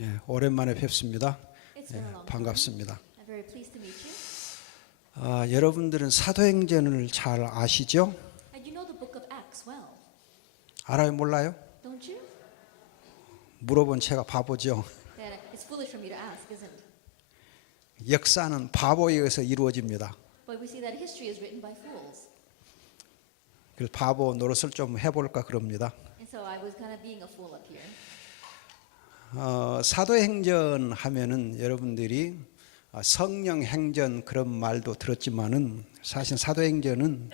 예, 오랜만에 뵙습니다. It's been a long time. 반갑습니다. I'm very pleased to meet you. 여러분들은 사도행전을 잘 아시죠? And you know the book of Acts well, 알아요? 몰라요? don't you? 물어본 제가 바보죠. Then it's foolish for me to ask, isn't it? 역사는 바보에 의해서 이루어집니다. But we see that history is written by fools. 그래서 바보 노릇을 좀 해볼까 그럽니다. And so I was kind of being a fool up here. 사도행전 하면은 여러분들이 성령 행전 그런 말도 들었지만은 사실 사도행전은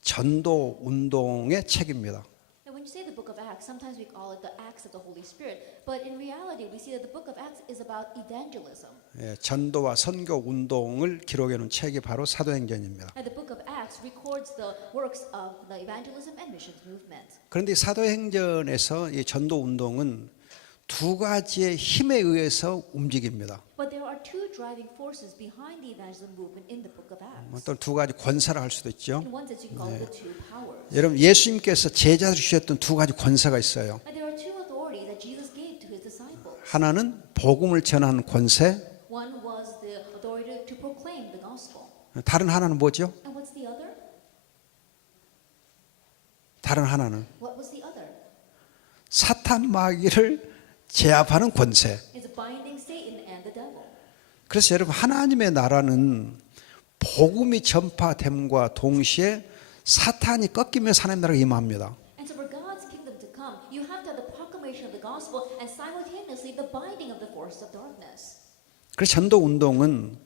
전도 운동의 책입니다. And when you say the book of Acts, sometimes we call it the Acts of the Holy Spirit. But in reality, we see that the book of Acts is about evangelism. 예, 전도와 선교 운동을 기록해 놓은 책이 바로 사도행전입니다. And the book of Acts records the works of the evangelism and missions movement. 그런데 사도행전에서 이 전도 운동은 두 가지의 힘에 의해서 움직입니다. But there are two driving forces behind the evangelism movement in the book of Acts. 또 두 가지 권세를 할 수도 있죠. And one that you call the two powers. 여러분 예수님께서 제자들 주셨던 두 가지 권세가 있어요. And there are two authorities that Jesus gave to his disciples. 하나는 복음을 전하는 권세, One was the authority to proclaim the gospel. 다른 하나는 뭐죠? And what's the other? 다른 하나는 What was the other? 사탄 마귀를 제압하는 권세. It's binding Satan and the devil. 그래서 여러분 하나님의 나라는 복음이 전파됨과 동시에 사탄이 꺾이면서 하나님 나라가 임합니다. And so for God's kingdom to come, you have to have the proclamation of the gospel and simultaneously the binding of the force of darkness. 그래서 전도 운동은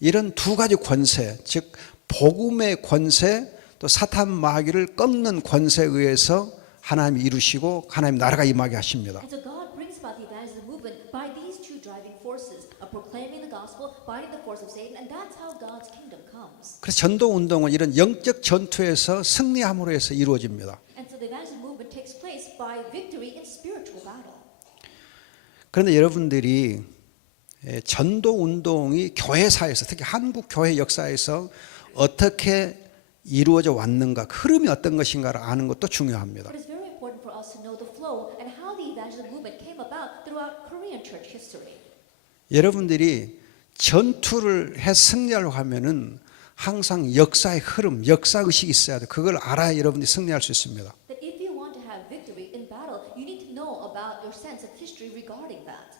이런 두 가지 권세, 즉 복음의 권세 또 사탄 마귀를 꺾는 권세에 의해서 하나님이 이루시고 하나님 나라가 임하게 하십니다. And so God brings about the evangelism movement by these two driving forces of proclaiming the gospel, binding the force of Satan, and that's how God's kingdom comes. 그래서 전도 운동은 이런 영적 전투에서 승리함으로 해서 이루어집니다. And so the evangelism movement takes place by victory in spiritual battle. 그런데 여러분들이 전도 운동이 교회사에서 특히 한국 교회 역사에서 어떻게 이루어져 왔는가, 흐름이 어떤 것인가를 아는 것도 중요합니다. But it's very important for us to know the flow and how the evangelism movement came about throughout Korean church history. 여러분들이 전투를 해 승리하려고 하면은 항상 역사의 흐름, 역사 의식이 있어야 돼. 그걸 알아야 여러분들이 승리할 수 있습니다. That if you want to have victory in battle, you need to know about your sense of history regarding that.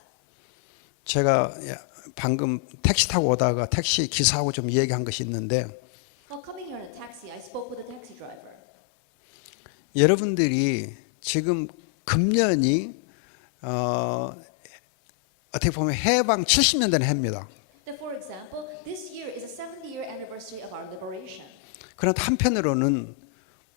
제가 방금 택시 타고 오다가 택시 기사하고 좀 얘기한 것이 있는데 While coming here in a taxi, I spoke with a taxi driver. 여러분들이 지금 금년이 어떻게 보면 해방 70년 된 해입니다. That for example, this year is a 70-year anniversary of our liberation. 그런데 한편으로는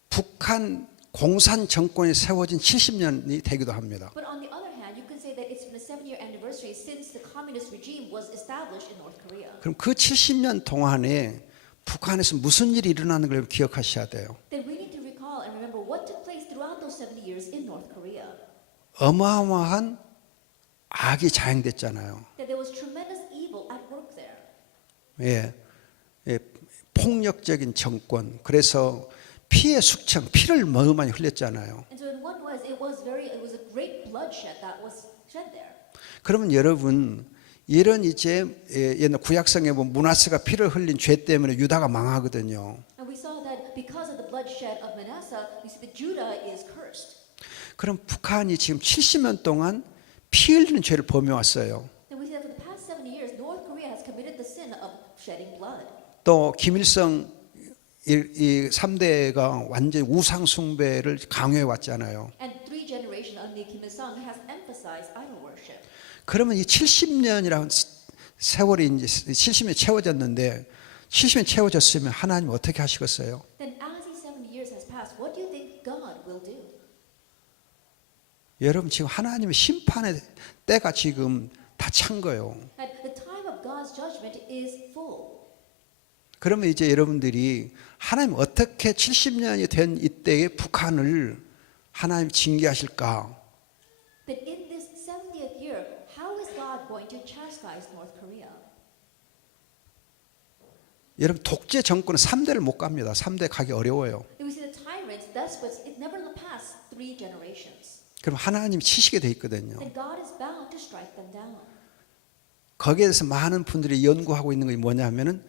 북한 공산 정권이 세워진 70년이 되기도 합니다. But on the other hand, you can say that it's been a 7-year anniversary since the communist regime was established in North Korea. 그럼 그 70년 동안에 북한에서 무슨 일이 일어나는 걸 기억하셔야 돼요. Then we need to recall and remember what took place throughout those 70 years in North Korea. 어마어마한 악이 자행됐잖아요. That there was tremendous evil at work there. 폭력적인 정권. 그래서 피해 숙청, 피를 너무 많이 흘렸잖아요. And so in one ways, it was a great bloodshed that was shed there. 그러면 여러분 이런 이제 옛날 구약성에 보면 므낫세가 피를 흘린 죄 때문에 유다가 망하거든요. And we saw that because of the bloodshed of Manasseh, we see that Judah is cursed. 그럼 북한이 지금 70년 동안 피 흘리는 죄를 범해왔어요. And we see that for the past 70 years, North Korea has committed the sin of shedding blood. 또 김일성 이 3대가 완전 우상 숭배를 강요해 왔잖아요. And 3 generations under Kim Il-sung has emphasized idol worship. 그러면 이 70년이라는 세월이 이제 70년이 채워졌는데 70년 채워졌으면 하나님 어떻게 하시겠어요? Then as these 70 years has passed, what do you think God will do? 여러분 지금 하나님의 심판의 때가 지금 다 찬 거예요. And the time of God's judgment is full. 그러면 이제 여러분들이 하나님 어떻게 70년이 된 이때에 북한을 하나님 징계하실까? But in this 70th year, how is God going to chastise North Korea? 여러분 독재 정권은 3대를 못 갑니다. 3대 가기 어려워요. We see the tyrants, despots, it never passed 3 generations. 그럼 하나님 치시게 돼 있거든요. Then God is bound to strike them down. 거기에 대해서 많은 분들이 연구하고 있는 것이 뭐냐면은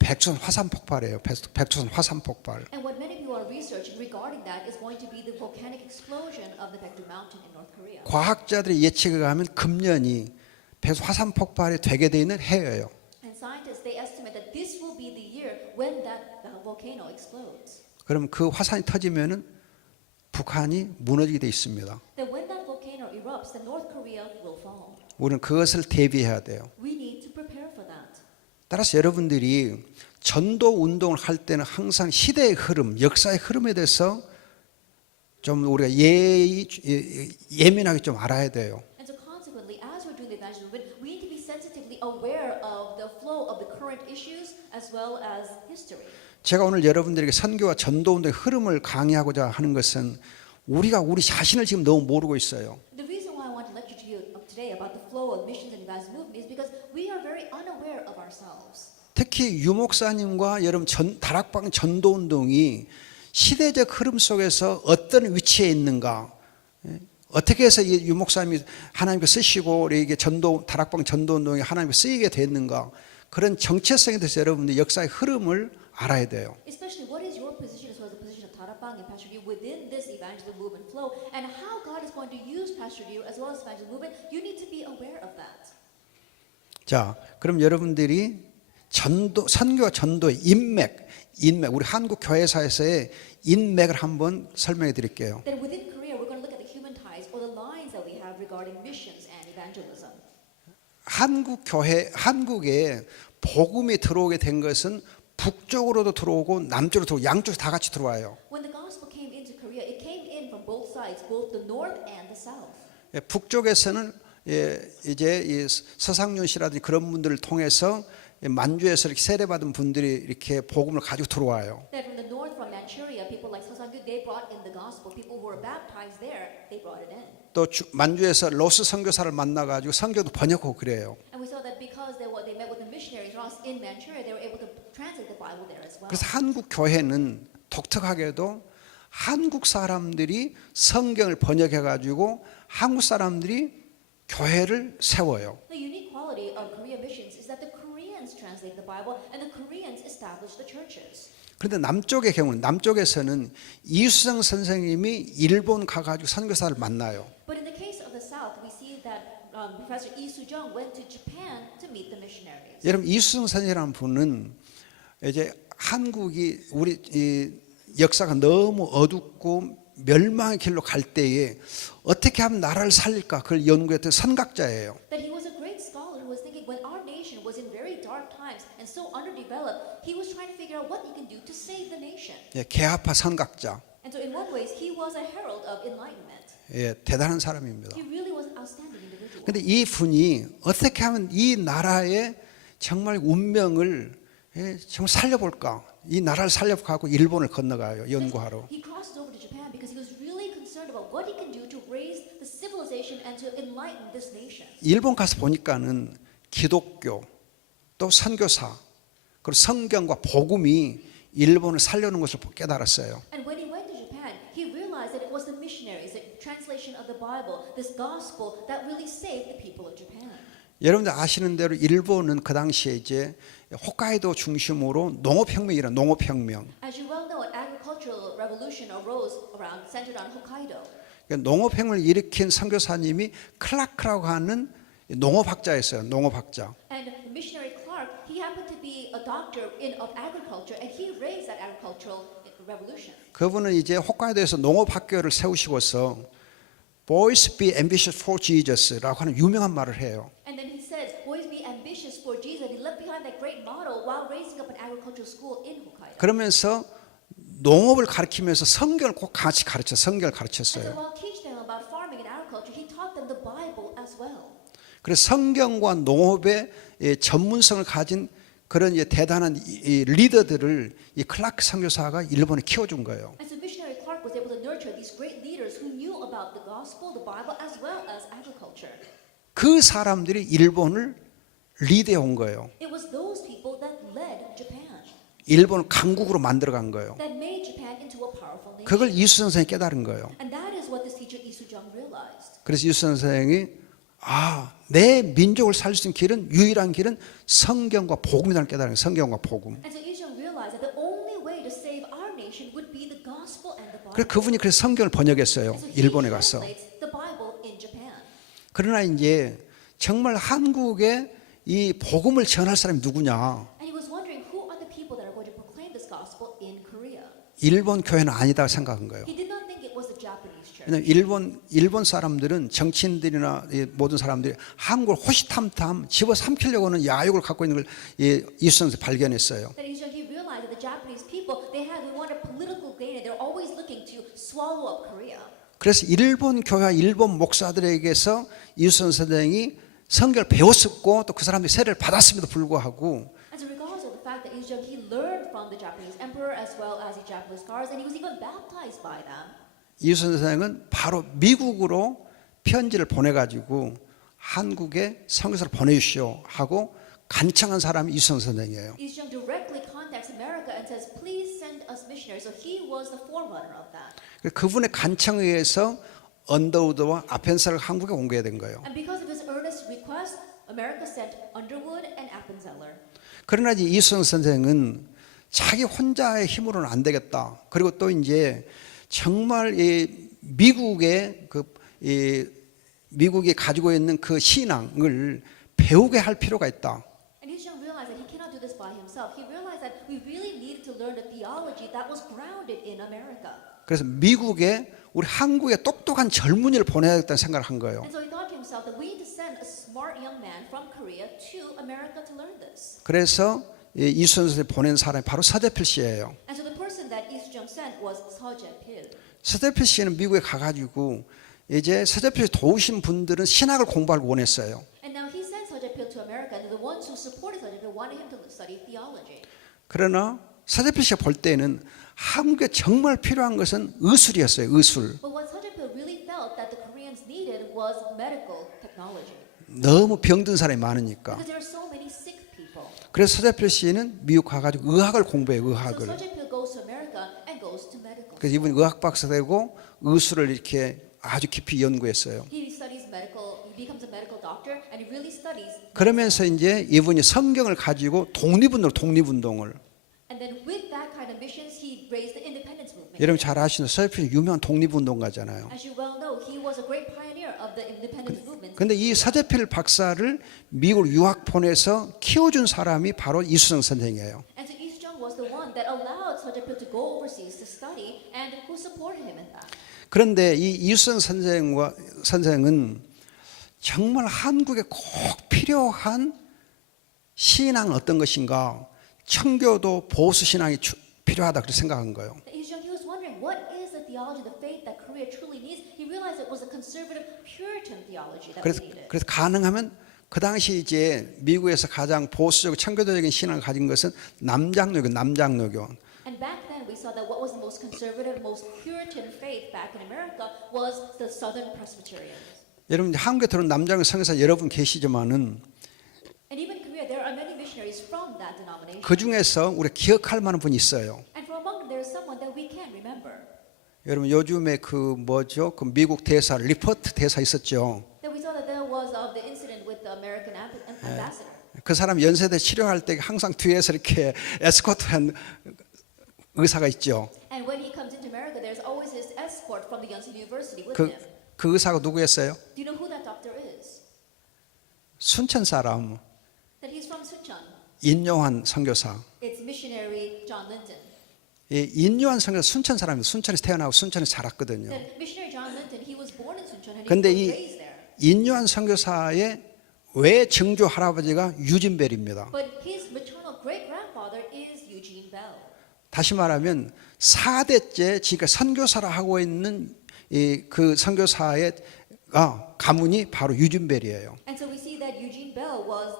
백두산 화산 폭발이에요. 백두산 화산 폭발. And what many people are researching regarding that is going to be the volcanic explosion of the Baekdu Mountain in North Korea. 과학자들이 예측을 하면 금년이 백두산 화산 폭발이 되게 돼 있는 해예요. And scientists, they estimate that this will be the year when that volcano explodes. 그럼 그 화산이 터지면은 북한이 무너지게 돼 있습니다. That when that volcano erupts, then North Korea will fall. 우리는 그것을 대비해야 돼요. We need to prepare for that. 따라서 여러분들이 전도 운동을 할 때는 항상 시대의 흐름, 역사의 흐름에 대해서 좀 우리가 예민하게 좀 알아야 돼요. And so consequently, as we're doing the evangelism movement, we need to be sensitively aware of the flow of the current issues as well as history. 제가 오늘 여러분들에게 선교와 전도 운동의 흐름을 강의하고자 하는 것은 우리가 우리 자신을 지금 너무 모르고 있어요. The reason why I want to lecture to you today about the flow of missions and evangelism movement is because we are very unaware of ourselves. 특히 유 목사님과 여러분 다락방 전도 운동이 시대적 흐름 속에서 어떤 위치에 있는가, 어떻게 해서 유 목사님이 하나님께 쓰시고 이게 다락방 전도 운동이 하나님께 쓰이게 됐는가, 그런 정체성에 대해서 여러분들 역사의 흐름을 알아야 돼요. Especially what is your position as well as the position of Tarapang and Pastor Yu within this evangelism movement flow, and how God is going to use Pastor Yu as well as evangelism movement. You need to be aware of that. 자, 그럼 여러분들이 선교와 전도의 인맥, 우리 한국 교회사에서의 인맥을 한번 설명해 드릴게요. Then within Korea, we're going to look at the human ties or the lines that we have regarding missions and evangelism. 한국에 복음이 들어오게 된 것은 북쪽으로도 들어오고 남쪽으로 들어오고 양쪽에서 다 같이 들어와요. When the gospel came into Korea, it came in from both sides, both the north and the south. 북쪽에서는 이제 이 서상윤 씨라든지 그런 분들을 통해서 만주에서 이렇게 세례받은 분들이 이렇게 복음을 가지고 들어와요. That from the north, from Manchuria, people like Sasangyu, they brought in the gospel. People who were baptized there, they brought it in. 또 만주에서 로스 선교사를 만나가지고 선교도 번역하고 그래요. And we saw that because they met with the missionaries Ross in Manchuria, they were able to translate the Bible there as well. 그래서 한국 교회는 독특하게도 한국 사람들이 성경을 번역해가지고 한국 사람들이 교회를 세워요. The unique quality of Korea missions is that the Koreans translate the Bible and the Koreans establish the churches. 그런데 남쪽에서는 이수정 선생님이 일본 가가지고 선교사를 만나요. But in the case of the south, we see that Professor Lee Soo-jung went to Japan to meet the missionaries. 여러분 이수정 선생이라는 분은 이제 한국이 우리 이 역사가 너무 어둡고 멸망의 길로 갈 때에 어떻게 하면 나라를 살릴까 그걸 연구했던 선각자예요. That he was a great scholar who was thinking when our nation was in very dark times and so underdeveloped, he was trying to figure out what he can do to save the nation. 예, 개화파 선각자. And so in one ways, he was a herald of enlightenment. 예, 대단한 사람입니다. He really was an outstanding individual. 근데 이 분이 어떻게 하면 이 나라의 정말 운명을 정말 살려볼까? 이 나라를 살려가고 일본을 건너가요. 연구하러. He crosses over to Japan because he was really concerned about what he can do to raise the civilization and to enlighten this nation. 일본 가서 보니까는 기독교 또 선교사 그리고 성경과 복음이 일본을 살려는 것을 깨달았어요. And when he went to Japan, he realized that it was the missionaries, the translation of the Bible, this gospel that really saved the people of Japan. 여러분들 아시는 대로 일본은 그 당시에 이제 홋카이도 중심으로 농업혁명이 일어난 농업혁명. As you well know, an agricultural revolution arose centered on Hokkaido. 농업혁명을 일으킨 선교사님이 클라크라고 하는 농업학자였어요. 농업학자. And the missionary Clark, he happened to be a doctor of agriculture, and he raised that agricultural revolution. 그분은 이제 홋카이도에서 농업학교를 세우시고서 Boys be ambitious for Jesus라고 하는 유명한 말을 해요. And then he says, "Boys be ambitious for Jesus." He left behind that great motto while raising up an agricultural school in Hokkaido. 그러면서 농업을 가르치면서 성경을 꼭 같이 성경을 And so 가르쳤어요. while teaching them about farming and agriculture, he taught them the Bible as well. 그래서 성경과 농업의 전문성을 가진 그런 대단한 리더들을 이 클라크 선교사가 일본에 키워준 거예요. And so missionary Clark was able to nurture these great leaders who knew about the gospel, the Bible, as well as agriculture. 그 사람들이 일본을 리드해 온 거예요. It was those people that led Japan, 일본을 강국으로 만들어간 거예요. that made Japan into a powerful nation. 그걸 이수 선생이 깨달은 거예요. And that is what this teacher Lee Soo-jung realized. 그래서 이수 선생이 내 민족을 살릴 수 있는 길은 유일한 길은 성경과 복음이라는 깨달은 거예요. 성경과 복음. And so Lee Jung realized that the only way to save our nation would be the gospel and the Bible. 그래서 그분이 그래서 성경을 번역했어요. And so he 일본에 가서. translates the Bible in Japan. 그러나 이제 정말 한국에 이 복음을 전할 사람이 누구냐? And he was wondering who are the people that are going to proclaim this gospel in Korea. 일본 교회는 아니다 생각한 거예요. He did not think it was the Japanese church. 왜냐하면 일본 사람들은 정치인들이나 이 모든 사람들이 한국을 호시탐탐 집어삼키려고 하는 야욕을 갖고 있는 걸 이수선에서 발견했어요. That he realized that the Japanese people they wanted political gain and they're always looking to swallow up Korea. 그래서 일본 교회와 일본 목사들에게서 이수선 선생이 성경을 배웠었고 또 그 사람들이 세례를 받았음에도 불구하고 As a regardless of the fact that he learned from the Japanese emperor as well as the Japanese scholars, and he was even baptized by them. 이수선 선생은 바로 미국으로 편지를 보내가지고 한국에 선교사를 보내주시오 하고 간청한 사람이 이수선 선생이에요. Lee Jung directly contacts America and says, "Please send us missionaries." So he was the forerunner of that. 그분의 간청에 의해서 언더우드와 아펜셀을 한국에 옮겨야 된 거예요. And because of his earnest request, America sent Underwood and Appenzeller. 그러나 이제 이수선 선생은 자기 혼자의 힘으로는 안 되겠다. 그리고 또 이제 정말 이 미국의 미국이 가지고 있는 그 신앙을 배우게 할 필요가 있다. And Lee Jung realized that he cannot do this by himself. He realized that we really needed to learn the theology that was grounded in America. 그래서 미국에 우리 한국에 똑똑한 젊은이를 보내야겠다는 생각을 한 거예요. And so he thought to himself that we need to send a smart young man from Korea to America to learn this. 그래서 이수선 선생이 보낸 사람이 바로 서재필 씨예요. And so the person that Lee Jung sent was Seo Jae-pil. 서재필 씨는 미국에 가가지고 이제 서재필 씨 도우신 분들은 신학을 공부하고 원했어요. And now he sent Seo Jae-pil to America, and the ones who supported Seo Jae-pil wanted him to study theology. 그러나 서재필 씨가 볼 때는 한국에 정말 필요한 것은 의술이었어요. 의술. But what Seo Jae-pil really felt that the Koreans needed was medical technology. 너무 병든 사람이 많으니까. Because there are so many sick people. 그래서 서재필 씨는 미국 가가지고 의학을 공부해요. So 의학을. Seo Jae-pil goes to America and goes to medical. 그래서 이분이 의학 박사 되고 의술을 이렇게 아주 깊이 연구했어요. He studies medical. He becomes a medical doctor, and he really studies. 그러면서 이제 이분이 성경을 가지고 독립운동을. And then with that kind of missions, he raised the independence movement. 여러분 잘 아시는 서재필 유명한 독립운동가잖아요. As you well know, he was a great pioneer of the independence movement. 근데 이 서재필 박사를 미국 유학 보내서 키워준 사람이 바로 이수선 선생이에요. And so Lee Jung was the one that allowed Seo Jae-pil to go overseas to study, and who supported him in that. 그런데 이 이수선 선생은 정말 한국에 꼭 필요한 신앙은 어떤 것인가? 청교도 보수 신앙이 필요하다 그렇게 생각한 거예요. Lee Jung, he was wondering what is the theology, the faith that Korea truly needs. He realized it was a conservative Puritan theology that we needed. 그래서 가능하면 그 당시 이제 미국에서 가장 보수적 청교도적인 신앙을 가진 것은 남장로교. And back then we saw that what was the most conservative, most Puritan faith back in America was the Southern Presbyterians. 여러분 한국에 들어온 남장로 선교사 여러분 계시지만은 And even in Korea, there are many missionaries from that denomination. 그 중에서 우리 기억할 만한 분이 있어요. And from among them, there is someone that we can remember. 여러분 요즘에 그 미국 대사 리퍼트 대사 있었죠. That we saw that there was the incident with the American ambassador. 그 사람 연세대 치료할 때 항상 뒤에서 이렇게 에스코트한 의사가 있죠. And when he comes into America, there's always his escort from the Yonsei University with 그 him. 의사가 누구였어요? Do you know who that doctor is? 순천 사람 That he's from Suncheon. 인요한 선교사. It's missionary John Linton. 이 인요한 선교사 순천 사람이 순천에서 태어나고 순천에서 자랐거든요. That missionary John Linton, he was born in Suncheon and he 근데 was 이 raised there. 인요한 선교사의 외증조 할아버지가 유진벨입니다. But his maternal great grandfather is Eugene Bell. 다시 말하면 4대째 지금 선교사를 하고 있는 그 선교사의 가문이 바로 유진벨이에요. And so we see that Eugene Bell was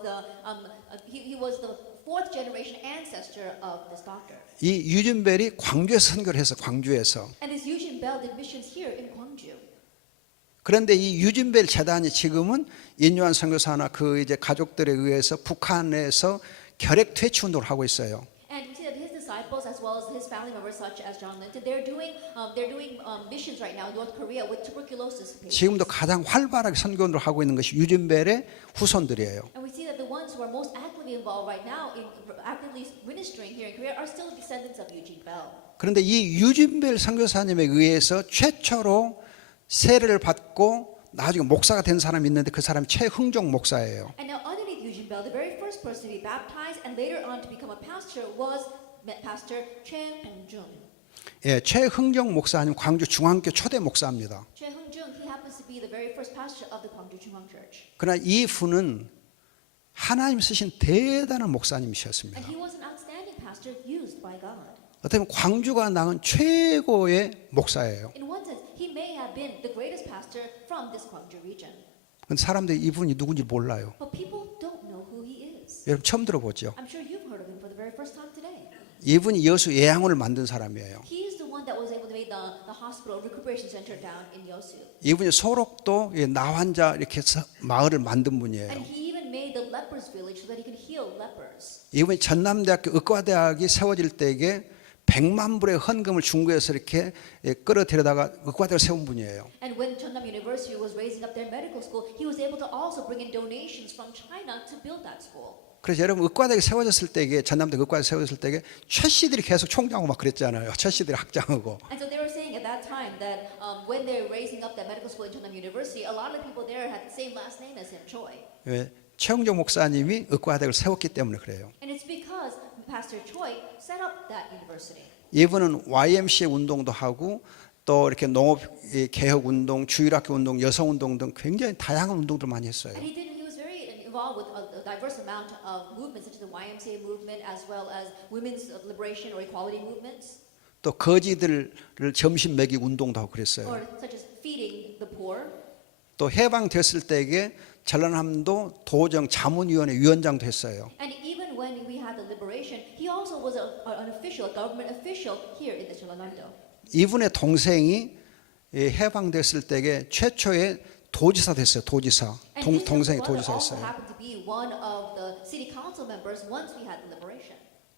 he was the fourth generation ancestor of this doctor. 이 유진벨이 광주에서 선교를 해서 광주에서. And this Eugene Bell did missions here in Gwangju. 그런데 이 유진벨 재단이 지금은 인요한 선교사나 그 이제 가족들에 의해서 북한에서 결핵 퇴치 운동을 하고 있어요. And we see that his disciples disciples as well as his family members, such as John Linton, they're doing missions right now in North Korea with tuberculosis patients. 지금도 가장 활발하게 선교를 하고 있는 것이 유진벨의 후손들이에요. And we see that the ones who are most actively involved right now in actively ministering here in Korea are still descendants of Eugene Bell. 그런데 이 유진벨 선교사님에 의해서 최초로 세례를 받고 나중에 목사가 된 사람이 있는데 그 사람이 최흥종 목사예요. And now underneath Eugene Bell, the very first person to be baptized and later on to become a pastor was Pastor Choi Hong-jung. 예, 최흥종 목사님 광주 중앙교 초대 목사입니다. Choi Hong-jung, he happens to be the very first pastor of the Gwangju 중앙 Church. 그러나 이 분은 하나님 쓰신 대단한 목사님이셨습니다. And he was an outstanding pastor used by God. 어떻게 보면 광주가 낳은 최고의 목사예요. In one sense, he may have been the greatest pastor from this Gwangju region. 근데 사람들이 이분이 누군지 몰라요. But people don't know who he is. 여러분 처음 들어보죠. I'm sure you've heard of him for the very first time today. 이분이 여수 예양원을 만든 사람이에요. He is the one that was able to make the hospital recuperation center down in Yeosu. 이분이 소록도 나환자 이렇게 해서 마을을 만든 분이에요. And he even made the lepers village so that he could heal lepers. 이분이 전남대학교 의과대학이 세워질 때에 100만 불의 헌금을 중국에서 이렇게 끌어들여다가 의과대를 세운 분이에요. And when Cheonnam University was raising up their medical school, he was able to also bring in donations from China to build that school. 그래서 여러분 의과대가 세워졌을 때에 전남대 의과대 세워졌을 때에 최 씨들이 계속 총장하고 막 그랬잖아요. 최 씨들이 학장하고. And so they were saying at that time that when they were raising up that medical school in Cheonnam University, a lot of the people there had the same last name as him, Choi. 왜? 최영종 목사님이 의과대를 세웠기 때문에 그래요. And it's because Pastor Choi set up that university. 이분은 YMCA 운동도 하고 또 이렇게 농업 개혁 운동, 주일학교 운동, 여성 운동 등 굉장히 다양한 운동들 많이 했어요. And he was very involved with a diverse amount of movements, such as the YMCA movement, as well as women's liberation or equality movements, 또 거지들을 점심 먹이 운동도 하고 그랬어요. or such as feeding the poor. 또 해방됐을 때에 전라남도 도정 자문위원회 위원장도 했어요. And even when we had the liberation, he also was an official, a government official here in the Jeollanam-do. 이분의 동생이 해방됐을 때에 최초의 도지사 됐어요. 도지사. And his 동생이 brother 도지사 also 했어요. happened to be one of the city council members once we had the liberation.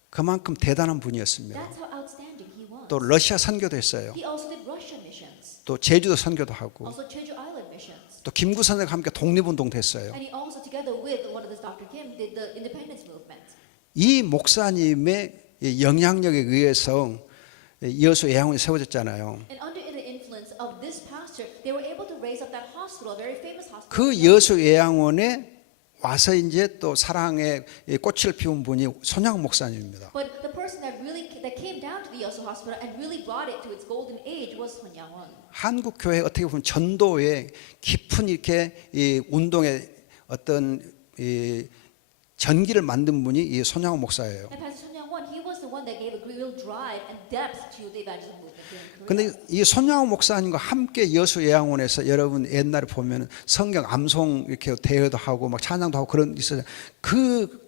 그만큼 대단한 분이었습니다. That's how outstanding he was. 또 러시아 선교도 했어요. He also did Russian missions, 또 제주도 선교도 하고 also Jeju Island missions. 또 김구 선생과 함께 독립운동도 했어요. And he also, together with one of this Dr. Kim, did the independence movement. 이 목사님의 영향력에 의해서 여수 예양원이 세워졌잖아요. And under the influence of this pastor, they were able to raise up that hospital, a very famous hospital. 그 여수 예양원에 와서 이제 또 사랑의 꽃을 피운 분이 손양 목사님입니다. But the person that came down to the Yeosu Hospital and really brought it to its golden age was Son Yang-won. 한국 교회 어떻게 보면 전도에 깊은 이렇게 이 운동의 어떤 이 전기를 만든 분이 이 손양원 목사예요. And Pastor Son Yang-won, he was the one that gave a real drive and depth to the evangelism movement here in Korea. 근데 이 손양원 목사님과 함께 여수 예양원에서 여러분 옛날에 보면 성경 암송 이렇게 대회도 하고 막 찬양도 하고 그런 있어요. 그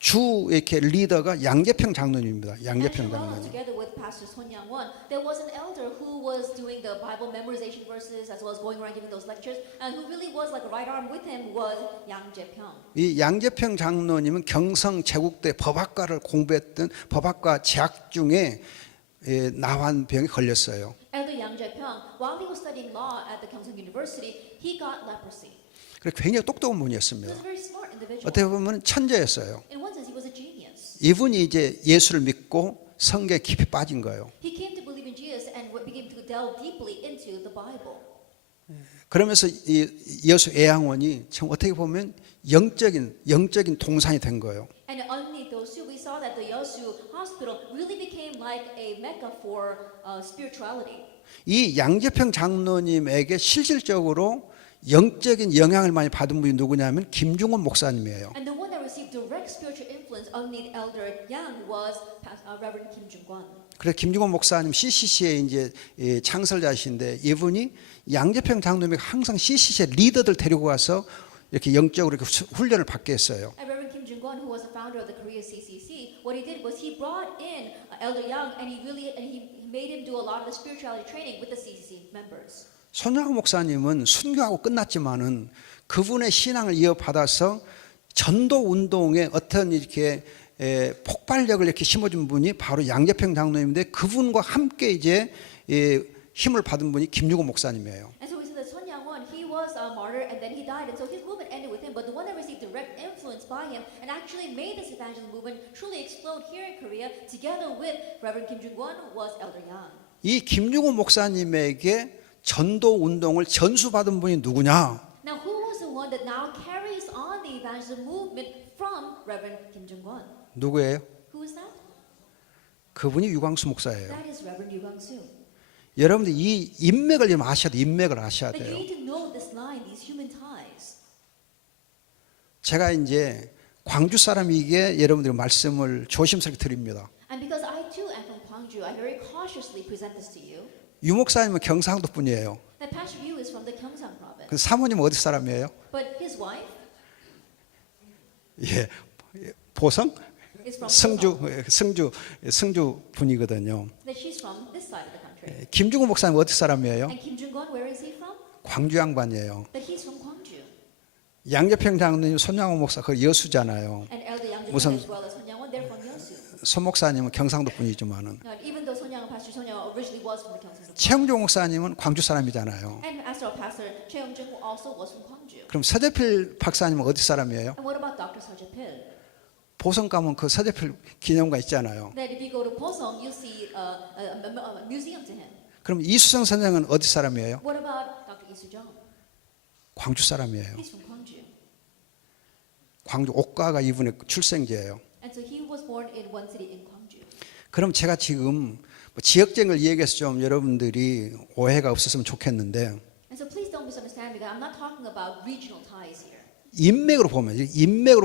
주 이렇게 리더가 양재평 장로님입니다. And 양재평 along 장로님. together with Pastor Son Yang-won, there was an elder who was doing the Bible memorization verses as well as going around giving those lectures, and who really was like a right arm with him was Yang Jae-pyong. 이 양재평 장로님은 경성 제국대 법학과를 공부했던 법학과 재학 중에 나환병에 걸렸어요. Elder Yang Jae-pyong, while he was studying law at the Kyungsung University, he got leprosy. 그래서 굉장히 똑똑한 He 분이었습니다. was a very smart individual. 어떻게 보면 천재였어요. In one sense, he was a genius. 이분이 이제 예수를 믿고 성경에 깊이 빠진 거예요. He came to believe in Jesus and began to delve deeply into the Bible. 그러면서 이 여수 예양원이 참 어떻게 보면 영적인 동산이 된 거예요. And underneath those two, we saw that the Yeosu Hospital really became like a mecca for spirituality. 이 양재평 장로님에게 실질적으로 영적인 영향을 많이 받은 분이 누구냐면 김중원 목사님이에요. And the one that received direct spiritual influence underneath Elder Yang was Reverend Kim Jung-kwon. 그래서 김중원 목사님 CCC의 이제 창설자이신데 이분이 양재평 장로님이 항상 CCC의 리더들 데리고 가서 이렇게 영적으로 이렇게 훈련을 받게 했어요. And Reverend Kim Jung-kwon, who was the founder of the Korea CCC, what he did was he brought in Elder Yang and he made him do a lot of the spirituality training with the CCC members. 손양 목사님은 순교하고 끝났지만은 그분의 신앙을 이어받아서 전도 운동에 어떤 이렇게 폭발력을 이렇게 심어준 분이 바로 양재평 장로님인데 그분과 함께 이제 힘을 받은 분이 김유고 목사님이에요. And so we see that Sun Yang-won, he was a martyr and then he died, and so his movement ended with him. But the one that received direct influence by him and actually made this evangelism movement truly explode here in Korea, together with Reverend Kim Jung-won, was Elder Yang. 이 김유고 목사님에게 전도 운동을 전수받은 분이 누구냐? Now, who was the one that now carries on the evangelism movement from Reverend Kim Jung-won? 누구예요? Who is that? 그분이 유광수 목사예요. That is Reverend Yu Gang-soo. 여러분들 이 인맥을 좀 아셔야 돼요. 인맥을 아셔야 But you 돼요. need to know this line, these human ties. 제가 이제 광주 사람이기에 여러분들 말씀을 조심스럽게 드립니다. And because I too am from Gwangju, I very cautiously present this to you. 유 목사님은 경상도 분이에요. That Pastor Yu is from the Gyeongsang province. 그 사모님은 어디 사람이에요? But his wife 예, 보성? is from 승주 분이거든요. that she's from this side of the country. 김중우 목사님 어디 사람이에요? And Kim Jung-won, where is he from? 광주 양반이에요. That he's from Gwangju. 양재평 장로님 손양호 목사 그 여수잖아요. And Elder Yang 무슨- as well as Sun Yang-won, they're from Yeosu. 손 목사님은 경상도 분이지만은 Now, even though Sun Yang, Pastor Sun Yang originally was from the Gyeongsang province. 최영종 목사님은 광주 사람이잖아요. And as our pastor, Choi Young-jung also was from Gwangju. 그럼 서재필 박사님은 어디 사람이에요? And what about Dr. Seo Jae-pil? 보성 가면 그 서재필 기념관 있잖아요. That if you go to Posong, you'll see a museum to him. 그럼 이수정 선생은 어디 사람이에요? What about Dr. Lee Soo-jung? 광주 사람이에요. He's from Gwangju. 광주 옥가가 이분의 출생지예요. And so he was born in one city in Gwangju. 그럼 제가 지금 뭐 지역적을 얘기해서 좀 여러분들이 오해가 없었으면 좋겠는데 And so please don't misunderstand me that I'm not talking about regional ties here. 인맥으로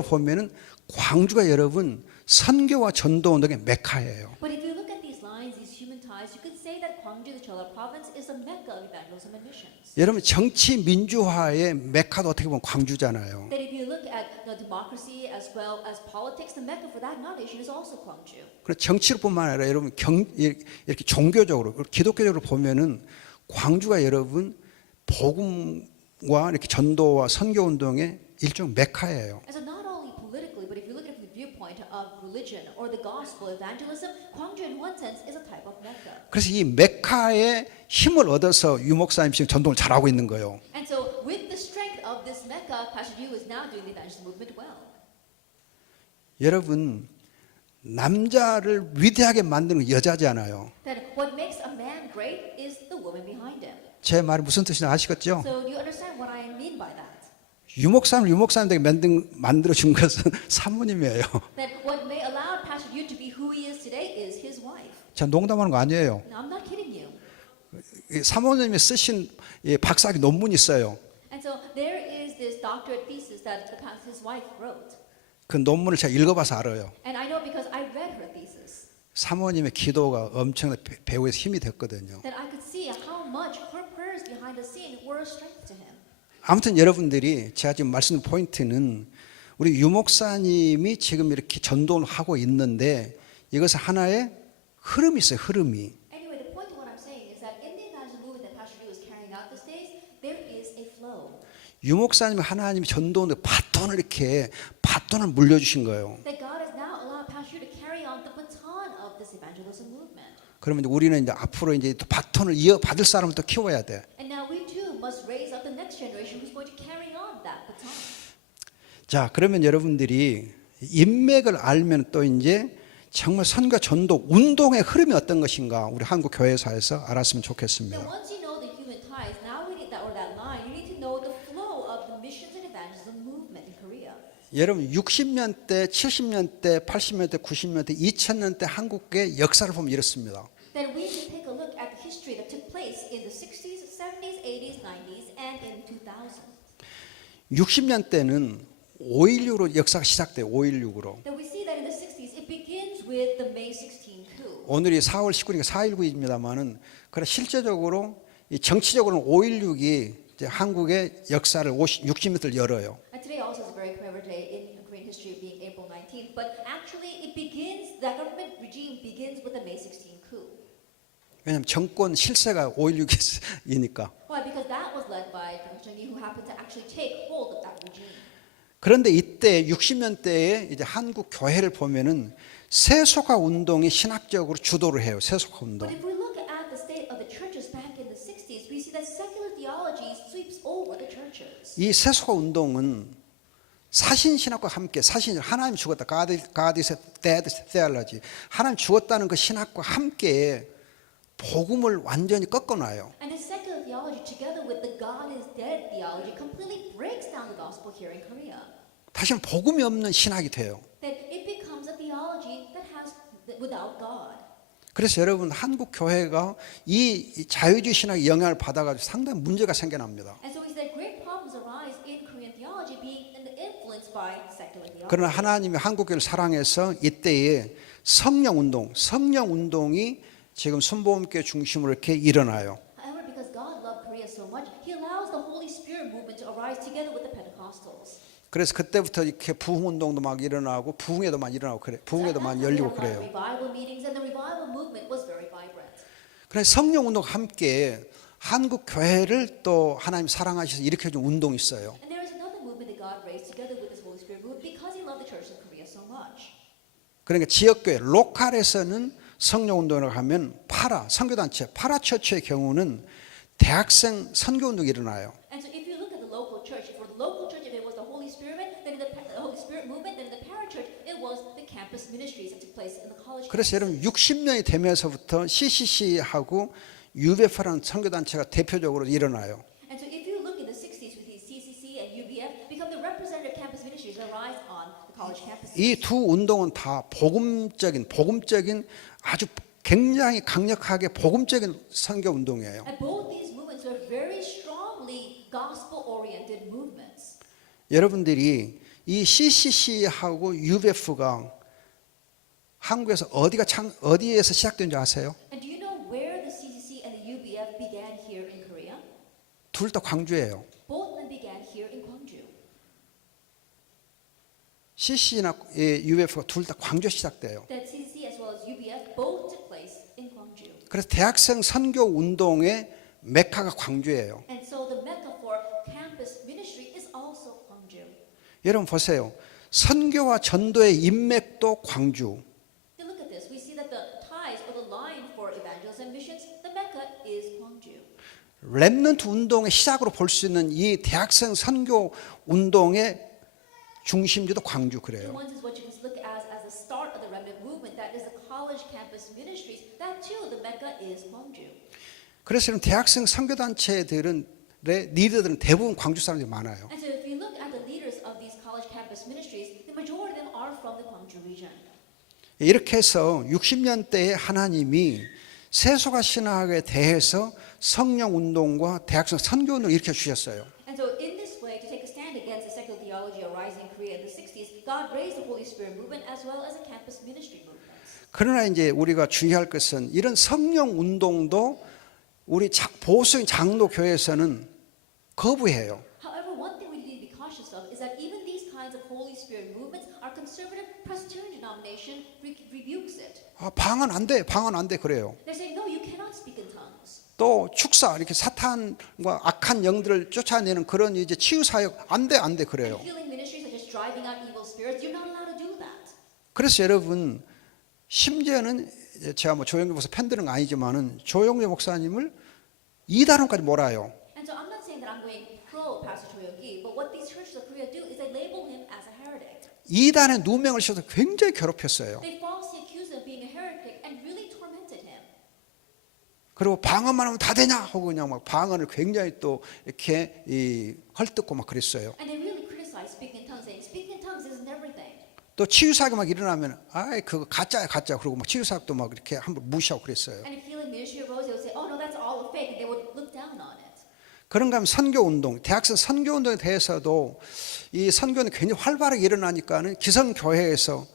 보면은 광주가 여러분 선교와 전도 운동의 메카예요. But if you look at these lines, these human ties, you could say that Gwangju, the Cholla province, is a mecca of evangelism and missions. 여러분 정치 민주화의 메카도 어떻게 보면 광주잖아요. That if you look at democracy as well as politics, the mecca for that nation is also Gwangju. 그래서 정치로뿐만 아니라 여러분 이렇게 종교적으로 기독교적으로 보면은 광주가 여러분 복음과 이렇게 전도와 선교 운동의 일종 메카예요. And so not only politically, but if you look at it from the viewpoint of religion or the gospel evangelism, Gwangju in one sense is a type of mecca. 그래서 이 메카의 힘을 얻어서 유 목사님 지금 전도를 잘하고 있는 거예요. And so with the strength of this mecca, Pastor Yu is now doing the evangelism movement well. 여러분 남자를 위대하게 만드는 건 여자잖아요. That what makes a man great is the woman behind him. 제 말이 무슨 뜻인지 아시겠죠? So do you understand what I mean by that? 유 목사님 되게 만들어 준 것은 사모님이에요. That what may allow Pastor Yu to be who he is today is his wife. 제가 농담하는 거 아니에요. Now I'm not kidding you. 이 사모님이 쓰신 박사학위 논문이 있어요. And so there is this doctorate thesis that his wife wrote. 그 논문을 제가 읽어봐서 알아요. And I know because I read her thesis. 사모님의 기도가 엄청나게 배우에서 힘이 됐거든요. That I could see how much her prayers behind the scene were a strength to him. 아무튼 여러분들이 제가 지금 말씀드린 포인트는 우리 유 목사님이 지금 이렇게 전도를 하고 있는데 이것은 하나의 흐름이 있어요. 흐름이. Anyway, the point of what I'm saying is that in the evangelism movement that Pastor Yu is carrying out these days, there is a flow. 유 목사님이 하나님이 전도하는데 바톤을 물려주신 거예요. That God has now allowed Pastor Yu to carry on the baton of this evangelism movement. 그러면 이제 우리는 이제 앞으로 이제 또 바톤을 이어받을 사람을 또 키워야 돼. And now we too must raise up the next generation who's going to carry on that baton. 자, 그러면 여러분들이 인맥을 알면 또 이제 정말 선과 전도 운동의 흐름이 어떤 것인가 우리 한국 교회사에서 알았으면 Now 좋겠습니다. once you know the human ties, now we need that line. You need to know the flow of the missions and evangelism movement in Korea. 여러분 60년대, 70년대, 80년대, 90년대, 2000년대 한국의 역사를 보면 이렇습니다. Then we need to take a look at the history that took place in the 60s, 70s, 80s, 90s, and in 2000. 60년대는 5.16로 역사가 시작돼요. 5.16으로. Then we see that in the 60s, it begins with the May 16 coup. 오늘이 4월 19일이니까 4.19입니다만은 그래 실제적으로 이 정치적으로는 5.16이 이제 한국의 역사를 60년을 열어요. And today also is a very clever day in Korean history being April 19th. But actually, it begins, the government regime begins with the May 16 coup. 왜냐하면 정권 실세가 5.16이니까. Why? Because that was led by Park Chung-hee, who happened to actually take hold of that regime. 그런데 이때 60년대에 이제 한국 교회를 보면은 세속화 운동이 신학적으로 주도를 해요. 세속화 운동. But if we look at the state of the churches back in the 60s, we see that secular theology sweeps over the churches. 이 세속화 운동은 사신 신학과 함께 사신 하나님 죽었다. God is dead theology. 하나님 죽었다는 그 신학과 함께 복음을 완전히 꺾어놔요. And the secular theology, together with the God is dead theology, completely breaks down the gospel here in Korea. 다시는 복음이 없는 신학이 돼요. That it becomes a theology that has without God. 그래서 여러분 한국 교회가 이 자유주의 신학의 영향을 받아가지고 상당히 문제가 생겨납니다. And so we said great problems arise in Korean theology being influenced by secular theology. 그러나 하나님이 한국 교회를 사랑해서 이때에 성령 운동이 지금 순복음교회 중심으로 이렇게 일어나요. However, because God loved Korea so much, He allows the Holy Spirit movement to arise together with the Pentecostals. 그래서 그때부터 이렇게 부흥 운동도 막 일어나고 부흥회도 많이 일어나고 그래. 부흥회도 많이 열리고 그래요. Revival meetings and the revival movement was very vibrant. 그래서 성령 운동과 함께 한국 교회를 또 하나님 사랑하셔서 일으켜 준 운동이 있어요. And there is another movement that God raised together with His Holy Spirit movement because He loved the church of Korea so much. 그러니까 지역교회 로컬에서는 성령 운동을 하면 선교단체 파라처치의 경우는 대학생 선교 운동이 일어나요. And so if you look at the local church, for the local church, if it was the Holy Spirit, then the Holy Spirit movement, then the parachurch, it was the campus ministries that took place in the college. 그래서 여러분 60년이 되면서부터 CCC하고 UBF라는 선교단체가 대표적으로 일어나요. And so if you look in the 60s with these CCC and UBF become the representative campus ministries that rise on the college campuses. 이 두 운동은 다 복음적인 아주 굉장히 강력하게 복음적인 선교 운동이에요. And both these movements are very strongly gospel-oriented movements. 여러분들이 이 CCC하고 UBF가 한국에서 어디에서 시작된 줄 아세요? And do you know where the CCC and the UBF began here in Korea? 둘 다 광주예요. Both of them began here in Gwangju. CCC나 UBF가 둘 다 광주에 시작돼요. That CCC as well as UBF both took place in Gwangju. 그래서 대학생 선교 운동의 메카가 광주예요. And so the mecca for campus ministry is also Gwangju. 여러분 보세요. 선교와 전도의 인맥도 광주. Then look at this. We see that the ties or the line for evangelism and missions, the mecca is Gwangju. 렘넌트 운동의 시작으로 볼 수 있는 이 대학생 선교 운동의 중심지도 광주 The 그래요. ones is what you can look as the start of the remnant movement. That is the college campus ministries. That too, the mecca is Gwangju. 그래서 이런 대학생 선교단체들은 리더들은 대부분 광주 사람들이 많아요. And so if you look at the leaders of these college campus ministries, the majority of them are from the Gwangju region. 이렇게 해서 60년대에 하나님이 세속화 신학에 대해서 성령 운동과 대학생 선교 운동을 일으켜 주셨어요. And so in this way, to take a stand against the secular theology arising in Korea in the 60s, God raised the Holy Spirit movement as well as a campus ministry movement. 그러나 이제 우리가 주의할 것은 이런 성령 운동도 우리 보수적인 장로 교회에서는 거부해요. However, one thing we need to be cautious of is that even these kinds of Holy Spirit movements, our conservative Presbyterian denomination rebukes it. 방언 안 돼, 방언 안 돼 그래요. They're saying, no, you cannot speak in tongues. 또 축사 이렇게 사탄과 악한 영들을 쫓아내는 그런 이제 치유 사역 안 돼 그래요. And healing ministries such as driving out evil spirits, you're not allowed to do that. 그래서 여러분 심지어는 제가 뭐 조영규 목사 팬들은 아니지만은 조영규 목사님을 이단원까지 몰아요. And so I'm not saying that I'm going pro Pastor Choi Young-gi, but what these churches of Korea do is they label him as a heretic. 이단에 누명을 씌워서 굉장히 괴롭혔어요. They falsely accuse him of being a heretic and really tormented him. 그리고 방언만 하면 다 되냐 하고 그냥 막 방언을 굉장히 또 이렇게 헐뜯고 막 그랬어요. And they really criticize speaking in tongues, saying speaking in tongues isn't everything. 또 치유사역이 막 일어나면 아이 그거 가짜야 가짜 그러고 막 치유사역도 막 이렇게 한번 무시하고 그랬어요. And if healing ministry arose, they would say, oh no, that's all a fake, and they would look down on it. 그런가 하면 선교 운동, 대학생 선교 운동에 대해서도 이 선교는 굉장히 활발하게 일어나니까는 기성 교회에서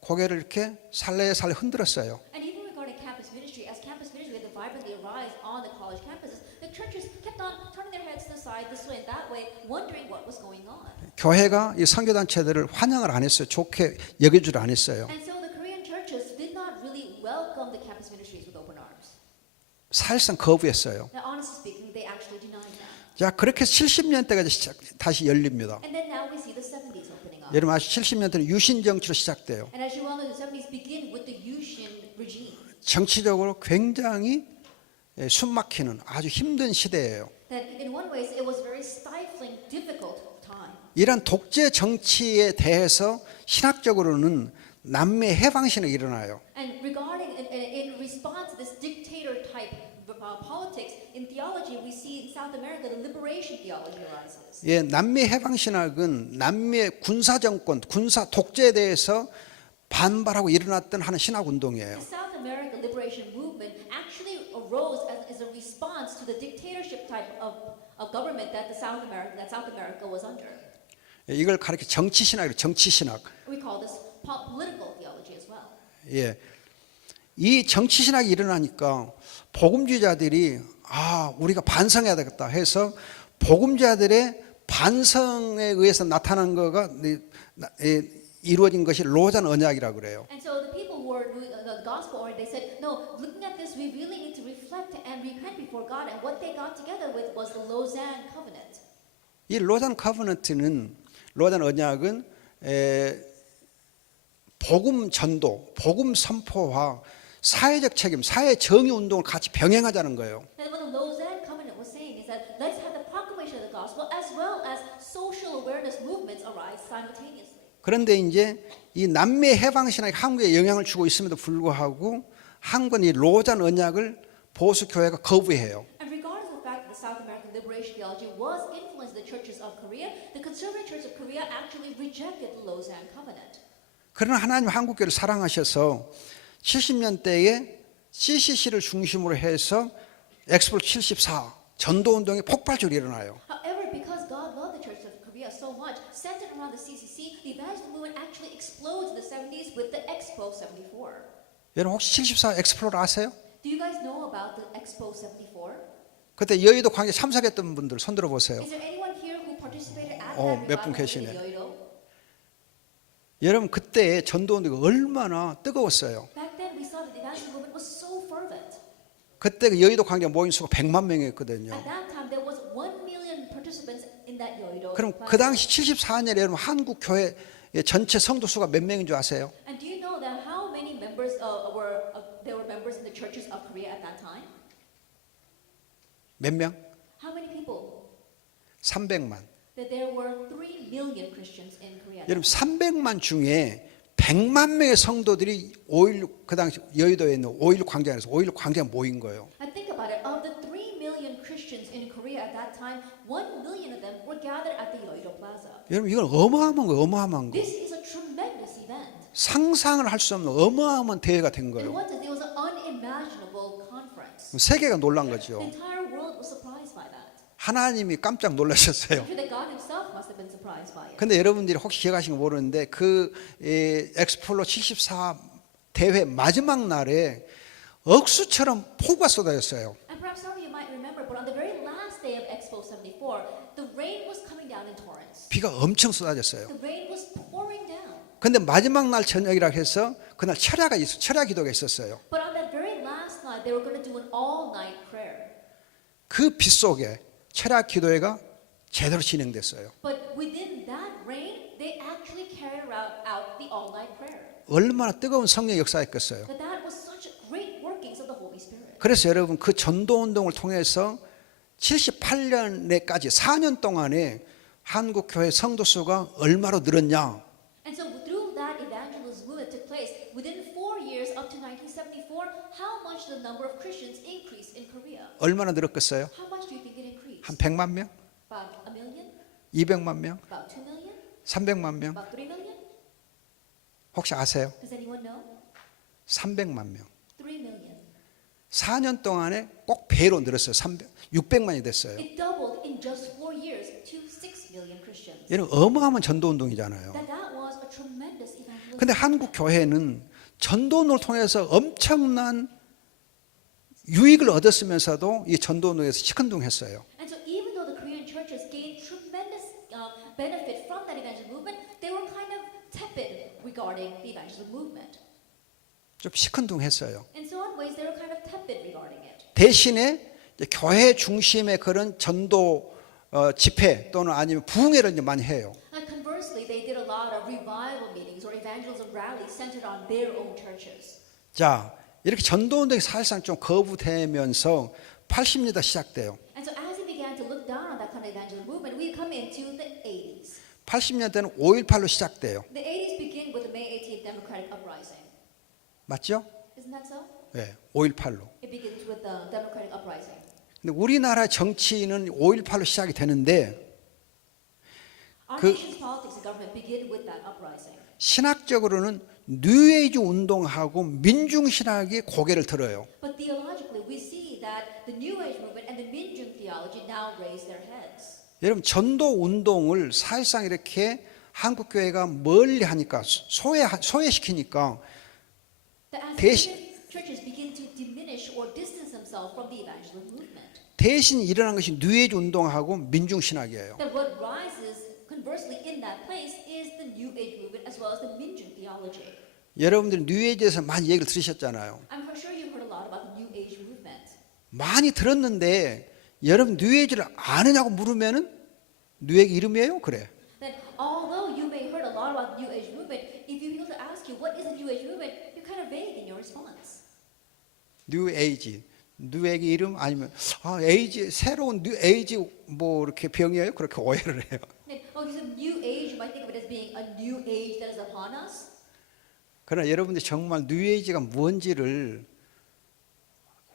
고개를 이렇게 살래살래 흔들었어요. And even regarding campus ministry, as campus ministry had to vibrantly arise on the college campuses, the churches kept on turning their heads to the side, this way and that way, wondering what was going on. 교회가 이 선교단체들을 환영을 안 했어요. 좋게 여겨주지 안 했어요. And so the Korean churches did not really welcome the campus ministries with open arms. 사실상 거부했어요. Now, honestly speaking, they actually denied that. 자, 그렇게 70년대까지 다시 열립니다. And then now we see the 70s opening up. 여러분 아시죠? 70년대는 유신 정치로 시작돼요. And as you well know, the 70s begin with the Yushin regime. 정치적으로 굉장히 숨막히는 아주 힘든 시대예요. That in one way it was a very stifling, difficult time. 이런 독재 정치에 대해서 신학적으로는 남미 해방신이 일어나요. And regarding, in response to this dictator type politics, in theology we see in South America the liberation theology arises. 예, 남미 해방신학은 남미의 군사 정권, 군사 독재에 대해서 반발하고 일어났던 하는 신학 운동이에요. The South America liberation movement actually arose as a response to the dictatorship type of government that South America was under. 예, 이걸 가리켜 정치신학이에요. 정치신학. We call this political theology as well. 예, 이 정치신학이 일어나니까 복음주의자들이 우리가 반성해야 되겠다 해서 복음주의자들의 반성에 의해서 나타난 거가 이루어진 것이 로잔 언약이라고 그래요. And so the people who were doing the gospel oriented, they said, no, looking at this, we really need to reflect and repent before God. And what they got together with was the Lausanne Covenant. 이 로잔 커버넌트는 로잔 언약은 복음 전도, 복음 선포와 사회적 책임, 사회 정의 운동을 같이 병행하자는 거예요. And what the Lausanne Covenant was saying is that let's have the proclamation of the gospel as well as social awareness movements arise simultaneously. 그런데 이제 이 남미 해방신학이 한국에 영향을 주고 있음에도 불구하고 한국은 이 로잔 언약을 보수 교회가 거부해요. And regardless of the fact that the South American liberation theology was influencing the churches of Korea, the conservative church of Korea actually rejected the Lausanne Covenant. 그러나 하나님 한국교회를 사랑하셔서 70년대에 CCC를 중심으로 해서 엑스폴 74 전도운동이 폭발적으로 일어나요. However, because God loved the church of Korea so much, centered around the CCC, the evangelism movement actually explodes in the 70s with the Expo 74. 여러분 혹시 74 엑스폴을 아세요? Do you guys know about the Expo 74? 그때 여의도 광장 참석했던 분들 손 들어 보세요. Is there anyone here who participated at 몇 분 that revival 계시네. in Yoido? 여러분 그때 전도운동이 얼마나 뜨거웠어요. Back then, we saw that the evangelism movement was so fervent. 그때 그 여의도 광장 모인 수가 100만 명이었거든요. At that time, there was 1 million participants in that Yoido. 그럼 그 당시 74년에 여러분 한국 교회 전체 성도 수가 몇 명인 줄 아세요? And do you know that how many members there were members in the churches of Korea at that time? 몇 명? How many people? 300만. That there were 3 million Christians in Korea. 여러분 300만 중에 100만 명의 성도들이 5.16 그 당시 여의도에 있는 5.16 광장에서 5.16 광장에 모인 거예요. And think about it. Of the 3 million Christians in Korea at that time, 1 million of them were gathered at the Yoido Plaza. 여러분 이건 어마어마한 거예요. 어마어마한 거. This is a tremendous event. 상상을 할 수 없는 어마어마한 대회가 된 In 거예요. one sense, it was an unimaginable conference. 세계가 놀란 The 거죠. entire world was surprised by that. 하나님이 깜짝 놀라셨어요. I'm sure that God Himself must have been surprised by it. 근데 여러분들이 혹시 기억하시는 거 모르는데 그 엑스폴로 74 대회 마지막 날에 억수처럼 폭우가 쏟아졌어요. And perhaps some of you might remember, but on the very last day of Expo 74, the rain was coming down in torrents. 비가 엄청 쏟아졌어요. The rain was pouring down. 근데 마지막 날 저녁이라 해서 그날 철야 기도가 있었어요. But on that very last night, they were going to do an all-night prayer. 그 빛 속에 철야 기도회가 제대로 진행됐어요. But within that rain, they actually carried out the all-night prayer. 얼마나 뜨거운 성령 역사였겠어요. But that was such great workings of the Holy Spirit. 그래서 여러분 그 전도운동을 통해서 78년에까지 4년 동안에 한국 교회 성도 수가 얼마로 늘었냐? And so through that evangelism movement took place, within 4 years up to 1974, how much the number of Christians increased in Korea? 얼마나 늘었겠어요? How much do you think it increased? 한 100만 명? About 1 million? 200만 명? About 2 million? 300만 명? About 3 million? 혹시 아세요? Does anyone know? 300만 명. 3 million. 4년 동안에 꼭 배로 늘었어요. 600만이 됐어요. It doubled in just 4 years to 6 million Christians. 여러분 어마어마한 전도운동이잖아요. That was a tremendous evangelism. 근데 한국 교회는 전도운동을 통해서 엄청난 유익을 얻었으면서도 이 전도운동에서 시큰둥했어요. And so even though the Korean churches gained tremendous benefit from that evangelism movement, they were kind of tepid regarding the evangelism movement. 좀 시큰둥했어요. In some ways, they were kind of tepid regarding it. 대신에 이제 교회 중심의 그런 전도 집회 또는 아니면 부흥회를 이제 많이 해요. And conversely, they did a lot of revival meetings or evangelism rallies centered on their own churches. 자, 이렇게 전도운동이 사실상 좀 거부되면서 80년대 시작돼요. And so as we began to look down on that kind of evangelism movement, we come into the 80s. 80년대는 5.18로 시작돼요. The 80s begin with the May 18th Democratic Uprising. 맞죠? Isn't that so? 네, 5.18로. It begins with the Democratic Uprising. 근데 우리나라 정치는 5.18로 시작이 되는데 Our 그- nation's politics and government begin with that uprising. 신학적으로는 뉴에이지 운동하고 민중신학이 고개를 들어요. But theologically, we see that the New Age movement and the Minjung theology now raise their heads. 여러분 전도 운동을 사실상 이렇게 한국 교회가 멀리 하니까 소외시키니까 That as 대신- churches begin to diminish or distance themselves from the evangelism movement. 대신 일어난 것이 뉴에이지 운동하고 민중신학이에요. That what rises conversely in that place is the New Age movement as well as the Minjung theology. 여러분들이 뉴에이지에서 많이 얘기를 들으셨잖아요. I'm sure you've heard a lot about the New Age movement. 많이 들었는데 여러분 뉴에이지를 아느냐고 물으면은 뉴에이지 이름이에요? 그래. That although you may heard a lot about the New Age movement, if you people to ask you what is the New Age movement, you're kind of vague in your response. 뉴에이지. 뉴에이지 이름 아니면 에이지 새로운 뉴에이지 뭐 이렇게 병이에요? 그렇게 오해를 해요. That, oh, you said New Age, you might think of it as being a new age that is upon us. 그러나 여러분들이 정말 뉴에이지가 뭔지를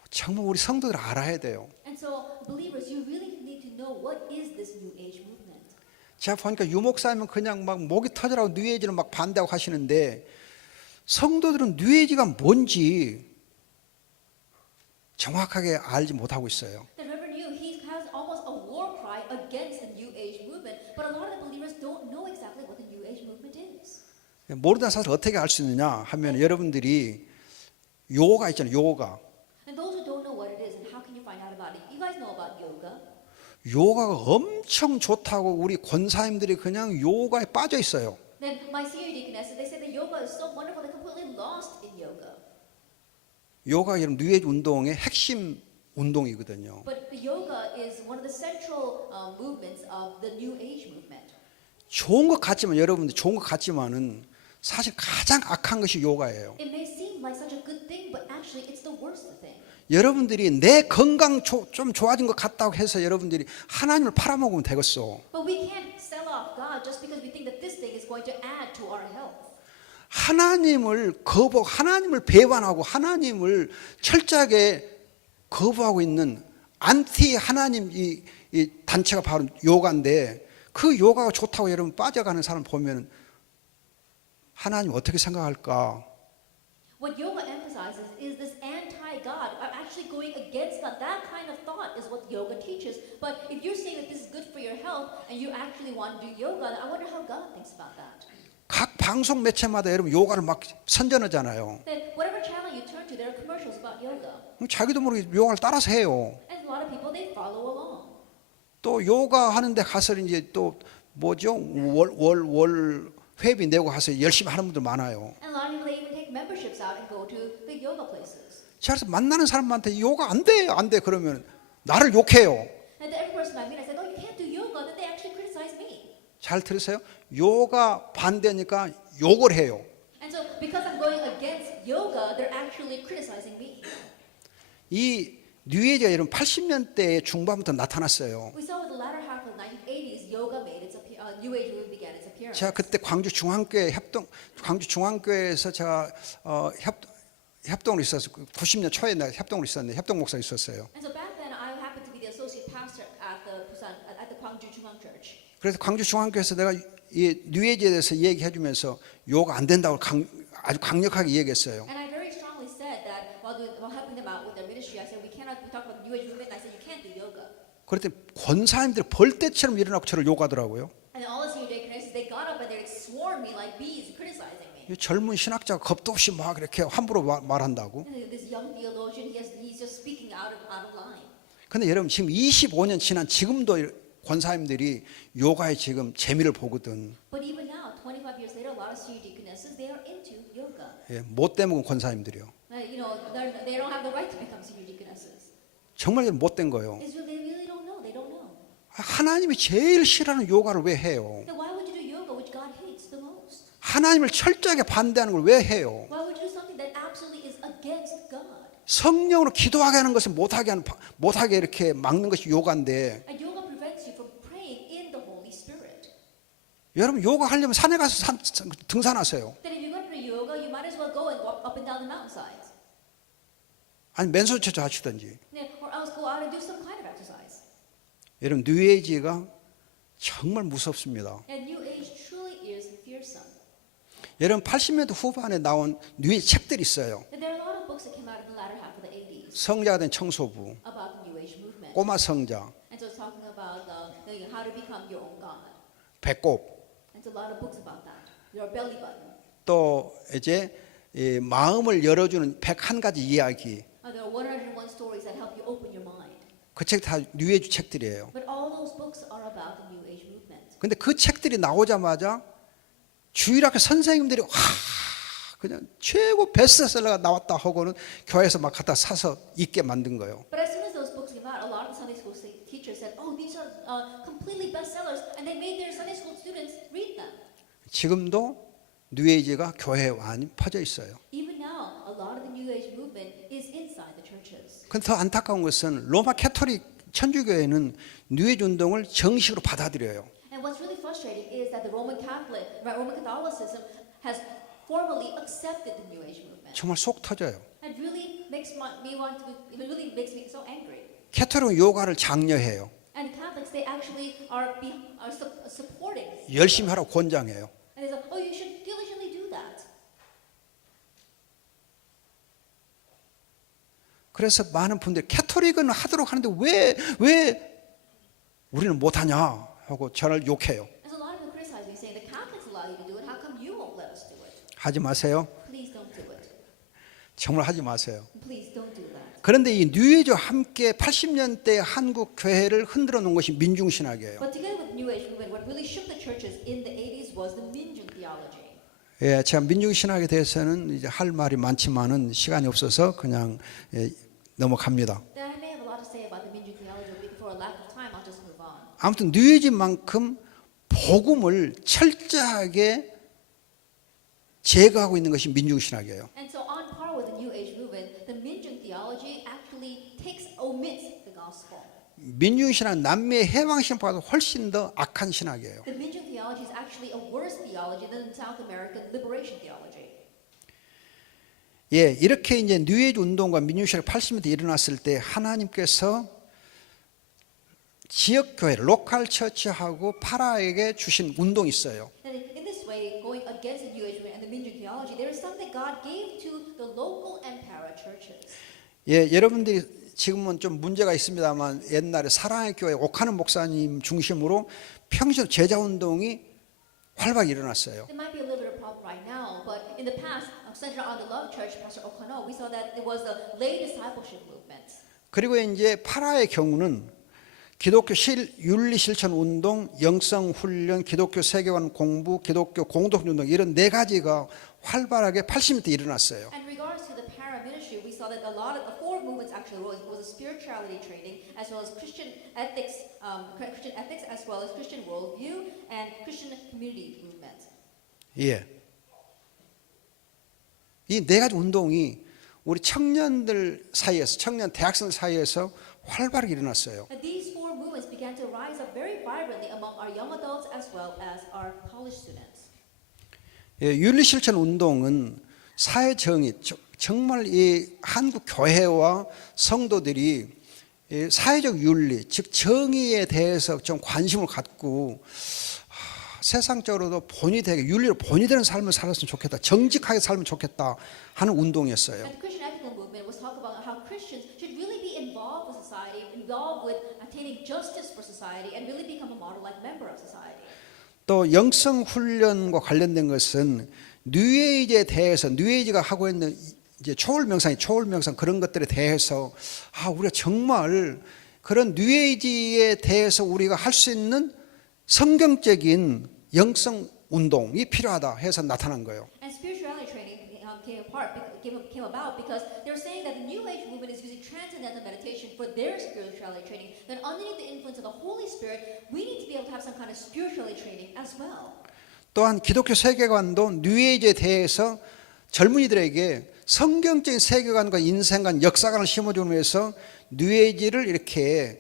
정말 우리 성도들 알아야 돼요. And so, believers, you really need to know what is this New Age movement. 제가 보니까 유목사님은 그냥 막 목이 터지라고 뉴에이지를 막 반대하고 하시는데 성도들은 뉴에이지가 뭔지 정확하게 알지 못하고 있어요. The Reverend Yu, he has almost a war cry against the New Age movement, but a lot of the believers don't know exactly what the New Age movement is. 모르는 사실 어떻게 알 수 있느냐 하면 여러분들이 요가 있잖아요. 요가. And those who don't know what it is, and how can you find out about it? You guys know about yoga. 요가가 엄청 좋다고 우리 권사님들이 그냥 요가에 빠져 있어요. Then my senior deaconesses, they say that yoga is so wonderful, they're completely lost in yoga. 요가 여러분 뉴에이지 운동의 핵심 운동이거든요. But yoga is one of the central movements of the New Age movement. 좋은 것 같지만 여러분들 좋은 것 같지만은 사실 가장 악한 것이 요가예요. It may seem like such a good thing, but actually it's the worst thing. 여러분들이 내 건강 좀 좋아진 것 같다고 해서 여러분들이 하나님을 팔아먹으면 되겠어. But we can't sell off God just because we think that this thing is going to add to our health. 하나님을 배반하고 하나님을 철저하게 거부하고 있는 안티 하나님 이 단체가 바로 요가인데 그 요가가 좋다고 여러분 빠져가는 사람 보면 하나님 어떻게 생각할까? What yoga emphasizes is this anti-God, actually going against God. That kind of thought is what yoga teaches. But if you're saying that this is good for your health and you actually want to do yoga, I wonder how God thinks about that. 각 방송 매체마다 여러분 요가를 막 선전하잖아요. That whatever channel you turn to, there are commercials about yoga. 자기도 모르게 요가를 따라서 해요. And a lot of people, they follow along. 또 요가 하는데 가서 이제 또 뭐죠? 월 회비 내고 가서 열심히 하는 분들 많아요. And a lot of people, they even take memberships out and go to the yoga places. 그래서 만나는 사람한테 요가 안 돼 그러면 나를 욕해요. And to every person I meet, I said, oh, you can't do yoga. Then they actually criticize me. 잘 들으세요? 요가 반대니까 욕을 해요. And so because I'm going against yoga, they're actually criticizing me. 이 뉴에이지가 이런 80년대 중반부터 나타났어요. We saw with the latter half of the 1980s, yoga made its New Age movement began its appearance. 제가 그때 광주 중앙교회에서 제가 협동으로 있었어요. 90년 초에 나 협동으로 있었는데 협동 목사 있었어요. And so back then, I happened to be the associate pastor at the Gwangju Jungang Church. 그래서 광주 중앙교회에서 내가 이 뉴에이지에 대해서 얘기해주면서 요가 안 된다고 아주 강력하게 얘기했어요. And I very strongly said that while helping them out with their ministry, I said we talk about the New Age movement. And I said you can't do yoga. 그랬더니 권사님들이 벌떼처럼 일어나고 저를 욕하더라고요. And then all the senior deaconesses, they got up and they swarmed me like bees, criticizing me. 이 젊은 신학자가 겁도 없이 막 이렇게 함부로 말한다고. And this young theologian, he's just speaking out of line. 근데 여러분 지금 25년 지난 지금도 권사님들이 요가에 지금 재미를 보거든. But even now, 25 years later, a lot of senior deaconesses, they are into yoga. 예, 못돼 먹은 권사님들이요. You know, they don't have the right to become senior deaconesses. 정말 못된 거예요. They really don't know. They don't know. 하나님이 제일 싫어하는 요가를 왜 해요? Then why would you do yoga, which God hates the most? 하나님을 철저하게 반대하는 걸 왜 해요? Why would you do something that absolutely is against God? 성령으로 기도하게 하는 것을 못하게 이렇게 막는 것이 요가인데, And yoga prevents you from praying in the Holy Spirit. 여러분 요가 하려면 산에 가서 등산하세요. Then if you're going to do yoga, you might as well go and walk up and down the mountainsides. 아니 맨손체조 하시든지. Or else go out and do some kind of exercise. 여러분 뉴에이지가 정말 무섭습니다. And New Age truly is fearsome. 여러분 80년대 후반에 나온 뉴에이지 책들이 있어요. And there are a lot of books that came out in the latter half of the 80s 성자가 된 청소부, about the New Age movement. 꼬마 성자, And so it's talking about how to become your own God. 배꼽, And so a lot of books about that. Your belly button. 또 이제 이 마음을 열어주는 101가지 이야기. There are 101 stories that help you open your mind. 그 책 다 뉴에이지 책들이에요. But all those books are about the New Age movement. 근데 그 책들이 나오자마자 주일학교 선생님들이 와 그냥 최고 베스트셀러가 나왔다 하고는 교회에서 막 갖다 사서 읽게 만든 거예요. But as soon as those books came out, a lot of the Sunday school teachers said, "Oh, these are completely bestsellers," and they made their Sunday school students read them. 지금도 뉴에이지가 교회에 많이 퍼져 있어요. Even now, a lot of the New Age movement is inside the churches. 근데 더 안타까운 것은 로마 캐토릭 천주교회는 뉴에이지 운동을 정식으로 받아들여요. And what's really frustrating is that the Roman Catholicism has formally accepted the New Age movement. 정말 속 터져요. It really makes it really makes me so angry. 캐토릭은 요가를 장려해요. And Catholics, they actually are supporting. 열심히 하라고 권장해요. And they say, "Oh, you should diligently do that." 그래서 많은 분들이 캐토릭은 하도록 하는데 왜 우리는 못하냐 하고 저를 욕해요. And so a lot of them criticize me, saying the Catholics allow you to do it. How come you won't let us do it? 하지 마세요. Please don't do it. 정말 하지 마세요. Please don't do that. 그런데 이 뉴에이지와 함께 80년대 한국 교회를 흔들어 놓은 것이 민중신학이에요. But together with the New Age movement, what really shook the churches in the 80s was the Minjung theology. 예, 제가 민중신학에 대해서는 이제 할 말이 많지만은 시간이 없어서 그냥 넘어갑니다. Then I may have a lot to say about the Minjung theology, but for a lack of time, I'll just move on. 아무튼 뉴에이지만큼 복음을 철저하게 제거하고 있는 것이 민중신학이에요. And so on par with the New Age movement, the Minjung theology actually omits the gospel. 민중신학은 남미의 해방신학보다 훨씬 더 악한 신학이에요. The Minjung theology is actually a worse theology than the South American liberation theology. 예, 이렇게 이제 뉴에이지 운동과 민중신학 80년대 일어났을 때 하나님께서 지역 교회, 로컬 처치하고 파라에게 주신 운동이 있어요. And in this way, going against the New Age movement and the Minjung theology, there is something God gave to the local and para churches. 예, 여러분들이 지금은 좀 문제가 있습니다만 옛날에 사랑의 교회 옥하는 목사님 중심으로 평신 제자 운동이 활발히 일어났어요. There might be a little bit of a problem right now, but in the past, centered on the Love Church, Pastor O'Connell, we saw that it was the lay discipleship movement. 그리고 이제 파라의 경우는 기독교 윤리 실천 운동, 영성 훈련, 기독교 세계관 공부, 기독교 공동체 운동 이런 네 가지가 활발하게 80년대 일어났어요. And regards to the para ministry, we saw that a lot of the four movements actually was a spirituality training, as well as Christian ethics as well as Christian worldview and Christian community movement. 예. 이 네 가지 운동이 우리 청년들 사이에서, 청년 대학생 사이에서 활발하게 일어났어요. And these four movements began to rise up very vibrantly among our young adults as well as our college students. 예, 윤리실천 운동은 사회 정의, 정말 이 한국 교회와 성도들이 이 사회적 윤리, 즉 정의에 대해서 좀 관심을 갖고 세상적으로도 본이 되게 윤리로 본이 되는 삶을 살았으면 좋겠다, 정직하게 살면 좋겠다 하는 운동이었어요. And the Christian ethical movement was talk about how Christians should really be involved with society, involved with attaining justice for society, and really become a model-like member of society. 또 영성 훈련과 관련된 것은 뉴에이지에 대해서 뉴에이지가 하고 있는 이제 초월 명상 그런 것들에 대해서 우리가 정말 그런 뉴에이지에 대해서 우리가 할 수 있는 성경적인 영성 운동이 필요하다 해서 나타난 거예요. And spirituality training came about because they're saying that the New Age movement is using transcendental transcendental meditation for their spirituality training, then underneath the influence of the Holy Spirit, we need to be able to have some kind of spirituality training as well. 또한 기독교 세계관도 뉴에이지에 대해서 젊은이들에게 성경적인 세계관과 인생관, 역사관을 심어주기 위해서 뉴에이지를 이렇게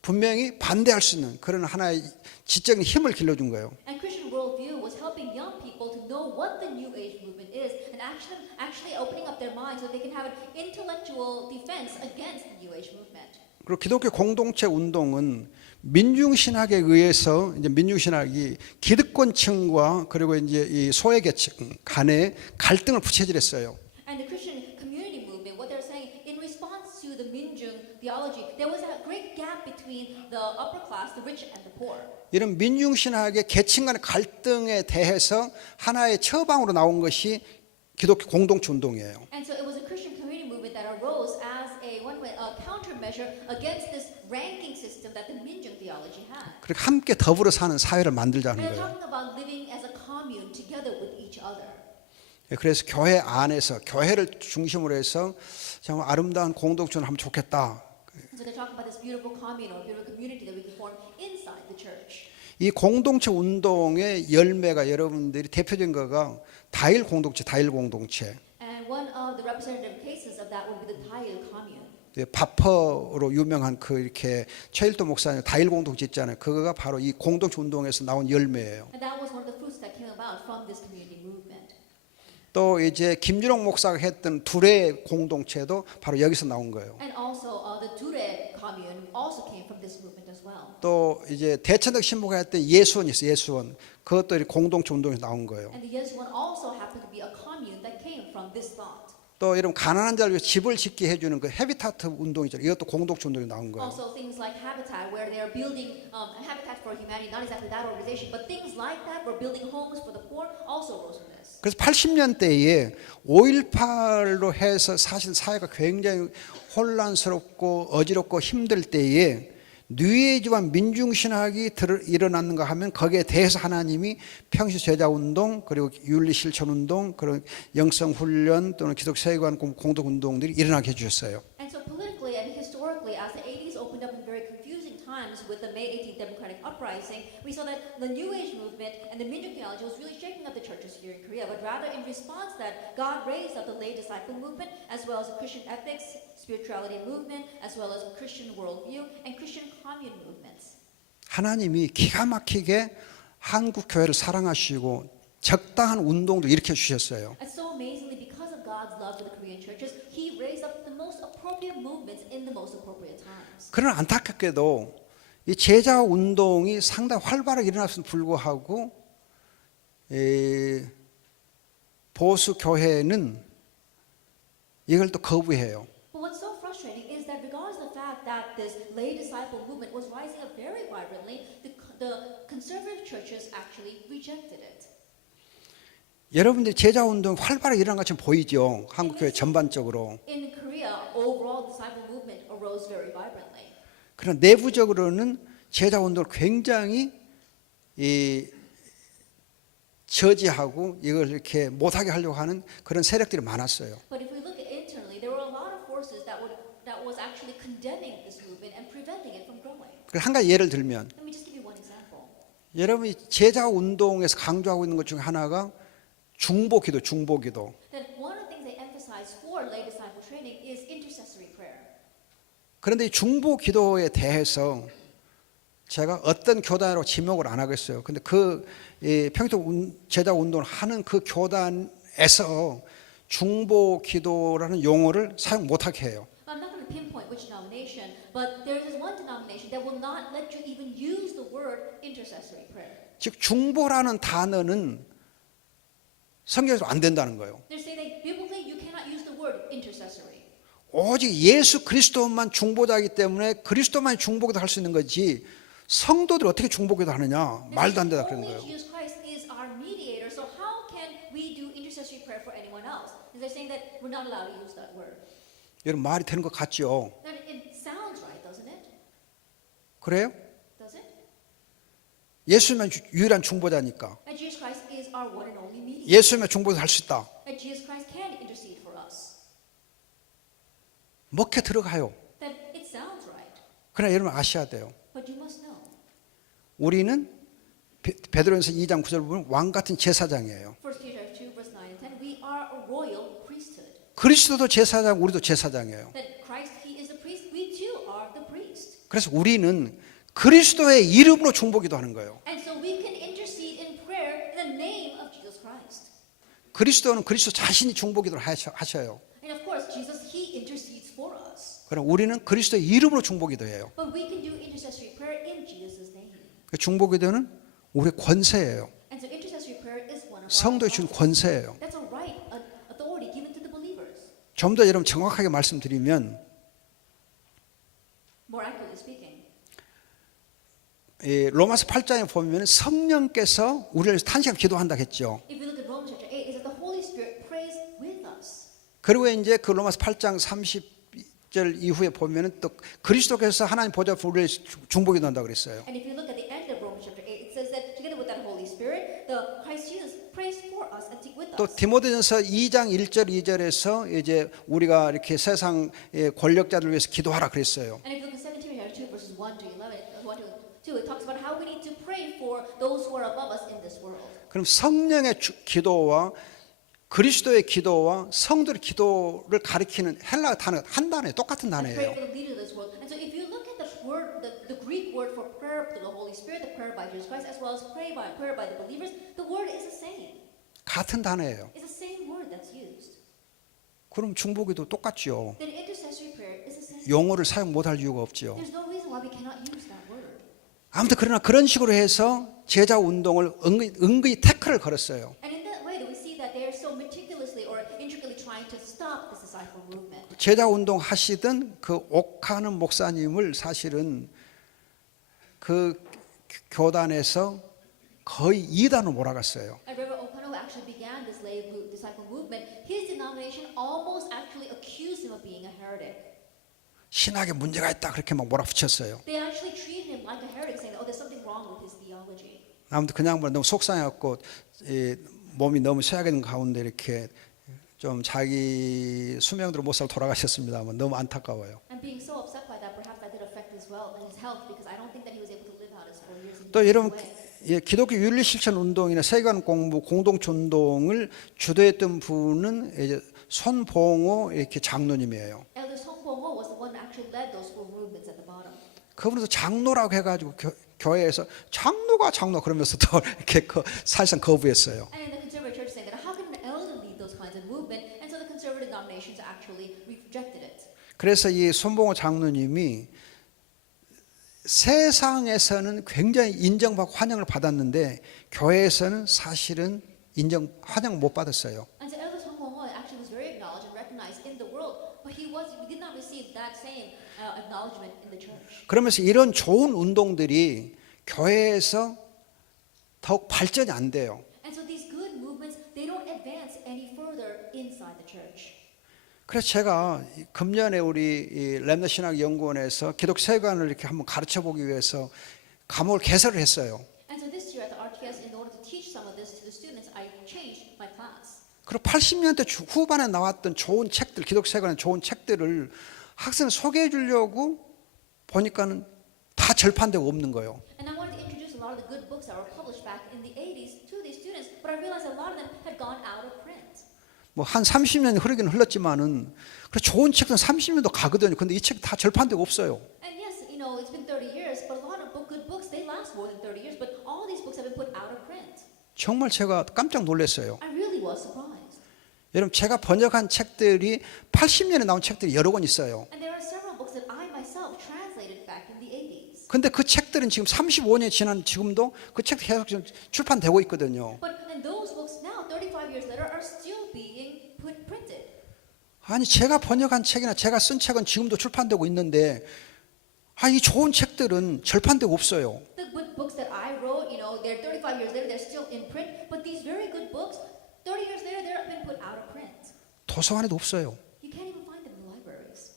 분명히 반대할 수 있는 그런 하나의 지적인 힘을 길러준 거예요. And Christian worldview was helping young people to know what the New Age movement is and actually opening up their minds so they can have an intellectual defense against the New Age movement. 그리고 기독교 공동체 운동은 민중신학에 의해서 이제 민중신학이 기득권층과 그리고 이제 이 소외계층 간의 갈등을 부채질했어요. And the Christian community movement, what they're saying, in response to the Minjung theology, there was a great gap between the upper class, the rich, and the poor. 이런 민중신학의 계층 간의 갈등에 대해서 하나의 처방으로 나온 것이 기독교 공동체 운동이에요. And so it was a Christian community movement that arose as a countermeasure against this ranking system that the Minjung theology had. 그렇게 함께 더불어 사는 사회를 만들자는 And they're 거예요. talking about living as a commune together with each other. 그래서 교회 안에서 교회를 중심으로 해서 정말 아름다운 공동체를 하면 좋겠다. So they're talking about this beautiful commune or beautiful community that we can form inside the church. 이 공동체 운동의 열매가 여러분들이 대표적인 거가 다일 공동체, 다일 공동체. And one of the representative cases of that would be the Tail commune. 바퍼로 유명한 그 이렇게 최일도 목사님 다일 공동체 있잖아요. 그거가 바로 이 공동체 운동에서 나온 열매예요. And that was one of the fruits that came about from this community movement. 또 이제 김준홍 목사가 했던 둘의 공동체도 바로 여기서 나온 거예요. And also the Ture commune also came from this movement as well. 또 이제 대천덕 신부가 했던 예수원이 있어요. 예수원. 그것도 이렇게 공동체 운동에서 나온 거예요. And the Yesuan also happened to be a commune that came from this thought. 또 이런 가난한 자를 위해 집을 짓게 해주는 그 헤비타트 운동이죠. 이것도 공동체 운동에 나온 거예요. Also things like Habitat, where they are building Habitat for Humanity, not exactly that organization, but things like that, where building homes for the poor, also arose from this. 그래서 80년대에 5.18로 해서 사실 사회가 굉장히 혼란스럽고 어지럽고 힘들 때에 뉴에이지와 민중신학이 일어났는가 하면 거기에 대해서 하나님이 평시 제자운동 그리고 윤리실천운동 그리고 영성훈련 또는 기독 세계관 공동운동들이 일어나게 해주셨어요. And so politically and historically, as the 80s opened up in very confusing times with the May 18th Democratic Uprising, we saw that the New Age movement and the Minjung theology was really shaking up the churches here in Korea. But rather in response that God raised up the lay disciple movement as well as the Christian ethics, spirituality movement, as well as Christian worldview and Christian commune movements. 하나님이 기가 막히게 한국 교회를 사랑하시고 적당한 운동도 일으켜 주셨어요. And so amazingly, because of God's love for the Korean churches, He raised up the most appropriate movements in the most appropriate times. 그러나 안타깝게도 이 제자 운동이 상당히 활발하게 일어났음에도 불구하고 보수 교회는 이걸 또 거부해요. But what's so frustrating is that regardless of the fact that this lay disciple movement was rising up very vibrantly, the conservative churches actually rejected it. 여러분들이 제자 운동 활발하게 일어난 것처럼 보이죠. 한국 교회 전반적으로. In Korea, overall disciple movement arose very vibrantly. 그러나 내부적으로는 제자 운동을 굉장히 저지하고 이걸 이렇게 못하게 하려고 하는 그런 세력들이 많았어요. But if we look at internally, there were a lot of forces that was actually condemning this movement and preventing it from growing. 한 가지 예를 들면 Let me just give you one example. 여러분이 제자 운동에서 강조하고 있는 것 중에 하나가 중보기도. Then one of the things they emphasize for lay disciple training is intercessory prayer. 그런데 이 중보기도에 대해서 제가 어떤 교단으로 지목을 안 하겠어요. 근데 그 평통 제자 운동을 하는 그 교단에서 중보기도라는 용어를 사용 못하게 해요. I'm not going to pinpoint which denomination, but there is one denomination that will not let you even use the word intercessory prayer. 즉 중보라는 단어는 성경에서 안 된다는 거예요. They're saying that biblically you cannot use the word intercessory. 오직 예수 그리스도만 중보자이기 때문에 그리스도만 중보기도 할 수 있는 거지 성도들이 어떻게 중보기도 하느냐 말도 안 된다 그런 Only 거예요. Jesus Christ is our mediator, so how can we do intercessory prayer for anyone else? And they're saying that we're not allowed to use that word. 여러분 말이 되는 것 같죠? That it sounds right, doesn't it? 그래요? Does it? 예수만 유일한 중보자니까 And Jesus Christ is our one and only mediator. 예수만 중보도 할 수 있다. And Jesus Christ can intercede for us. 먹혀 들어가요. then it sounds right. 그러나 여러분 아셔야 돼요. But you must know. 우리는 베드로전서 2장 9절 보면 왕 같은 제사장이에요. 1 Peter 2 verse 9 and 10, we are a royal priesthood. 그리스도도 제사장, 우리도 제사장이에요. That Christ, He is the priest, we too are the priest. 그래서 우리는 그리스도의 이름으로 중보기도 하는 거예요. And so we can intercede in prayer in the name of Jesus Christ. 그리스도는 그리스도 자신이 중보기도를 하셔요. And of course, Jesus, He intercedes for us. 그럼 우리는 그리스도의 이름으로 중보기도해요. But we can do intercessory prayer in Jesus' name. 중보기도는 우리의 권세예요. And so intercessory prayer is one of 성도에 our 준 authorities. 권세예요. That's a right, an authority given to the believers. 좀 더 여러분 정확하게 말씀드리면 More accurately speaking, 이 로마서 8장에 보면 성령께서 우리를 위해서 탄식하며 기도한다 했죠. if we look at Romans chapter 8, it says the Holy Spirit prays with us. 그리고 이제 그 로마서 8장 30절 이후에 보면은 또 그리스도께서 하나님 보좌 앞에 우리를 중보기도 한다 그랬어요. And if you look at the end of Romans chapter 8, it says that together with that Holy Spirit, the Christ Jesus prays for us and with 또 us. 디모데전서 2장 1절 2절에서 이제 우리가 이렇게 세상의 권력자들 위해서 기도하라 그랬어요. And if you look at 2 Timothy 2 verses 1 to 11, 1 to 2, it talks about how we need to pray for those who are above us in this world. 그럼 성령의 기도와 그리스도의 기도와 성도의 기도를 가리키는 헬라 단어 한 단어에 똑같은 And pray 단어예요. for the leader of this world. And so if you look at the word, the Greek word for prayer to the Holy Spirit, the prayer by Jesus Christ, as well as prayer by the believers, the word is the same. 같은 단어예요. It's the same word that's used. 그럼 중보기도 똑같죠. Then intercessory prayer is the same. 용어를 사용 못할 이유가 없죠. There's no reason why we cannot use that word. 아무튼 그러나 그런 식으로 해서 제자 운동을 은근히 태클을 걸었어요. And in that way, we see that they are so meticulously or intricately trying to stop this disciple movement. 제자 운동 하시던 그 옥하는 목사님을 사실은 그 교단에서 거의 이단으로 몰아갔어요. And Reverend O'Connell, who actually began this disciple movement, his denomination almost actually accused him of being a heretic. 신학에 문제가 있다 그렇게 막 몰아붙였어요. They actually treated him like a heretic, saying, "Oh, there's something wrong with his theology." 아무튼 그 양반 너무 속상해갖고 몸이 너무 쇠약해진 가운데 이렇게 좀 자기 수명대로 못 살고 돌아가셨습니다만 너무 안타까워요. And being so upset by that, perhaps that did affect his health, because I don't think that he was able to live out his 4 years. 또 여러분 기독교 윤리 실천 운동이나 세계관 공부 공동체 운동을 주도했던 분은 이제 손봉호 이렇게 장로님이에요. Elder Song Bo-ho was the one who actually led those 4 movements at the bottom. 그분도 장로라고 해가지고 교회에서 장로가 장로 그러면서 또 이렇게 사실상 거부했어요. And in the conservative church saying that how can an elder lead those kinds of movement? And so the conservative denominations actually rejected it. 그래서 이 손봉호 장로님이 세상에서는 굉장히 인정받고 환영을 받았는데 교회에서는 사실은 환영 못 받았어요. And so Elder Song Bo-ho actually was very acknowledged and recognized in the world, but he did not receive that same acknowledgement in the church. 그러면서 이런 좋은 운동들이 교회에서 더욱 발전이 안 돼요. And so these good movements, they don't advance any further inside the church. 그래서 제가 금년에 우리 렘넌트 신학 연구원에서 기독 세관을 이렇게 한번 가르쳐 보기 위해서 과목을 개설을 했어요. And so this year at the RTS, in order to teach some of this to the students, I changed my class. 그리고 80년대 후반에 나왔던 좋은 책들, 기독 세관의 좋은 책들을 학생 소개해 주려고 보니까는 다 절판되고 없는 거예요. And I wanted to introduce a lot of the good books that were published back in the 80s to these students, but I realized a lot of them had gone out of print. 뭐 한 30년이 흐르긴 흘렀지만은 그 좋은 책은 30년도 가거든요. 근데 이 책 다 절판되고 없어요. And yes, it's been 30 years, but a lot of good books, they last more than 30 years, but all these books have been put out of print. 정말 제가 깜짝 놀랐어요. I really was surprised. 여러분 제가 번역한 책들이 80년에 나온 책들이 여러 권 있어요. And there are several books that I myself translated back in the 80s. 근데 그 책들은 지금 35년이 지난 지금도 그 책 계속 지금 출판되고 있거든요. But then those books now, 35 years later, are still being printed. 아니 제가 번역한 책이나 제가 쓴 책은 지금도 출판되고 있는데 이 좋은 책들은 절판되고 없어요. The good books that I wrote, they're 35 years later, they're still in print. But these very good books, 30 years later, they're been put out of print. 도서관에도 없어요. You can't even find them in the libraries.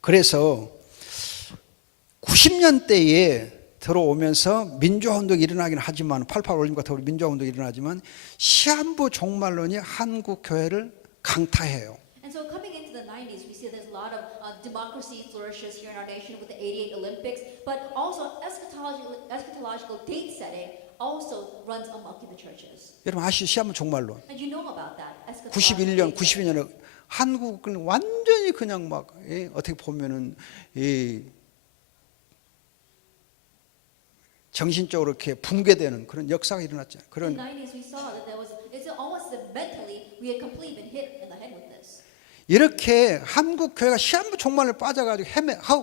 그래서 90년대에 들어오면서 민주화운동이 일어나긴 하지만 88 올림픽과 더불어 민주화운동이 일어나지만 시한부 종말론이 한국 교회를 강타해요. And so coming the 90s, we see there's a lot of democracy flourishes here in our nation with the 88 Olympics, but also eschatological date setting also runs amok in the churches. 여러분 아시죠? 시한부 종말론. And you know about that. eschatological 91년, date setting. 92년에 한국은 완전히 그냥 막 어떻게 보면은 정신적으로 이렇게 붕괴되는 그런 역사가 일어났잖아요. In 그런 the 90s, we saw that there was, it's almost that mentally we had completely been hit in the head with this. 이렇게 한국 교회가 시한부 종말을 빠져가지고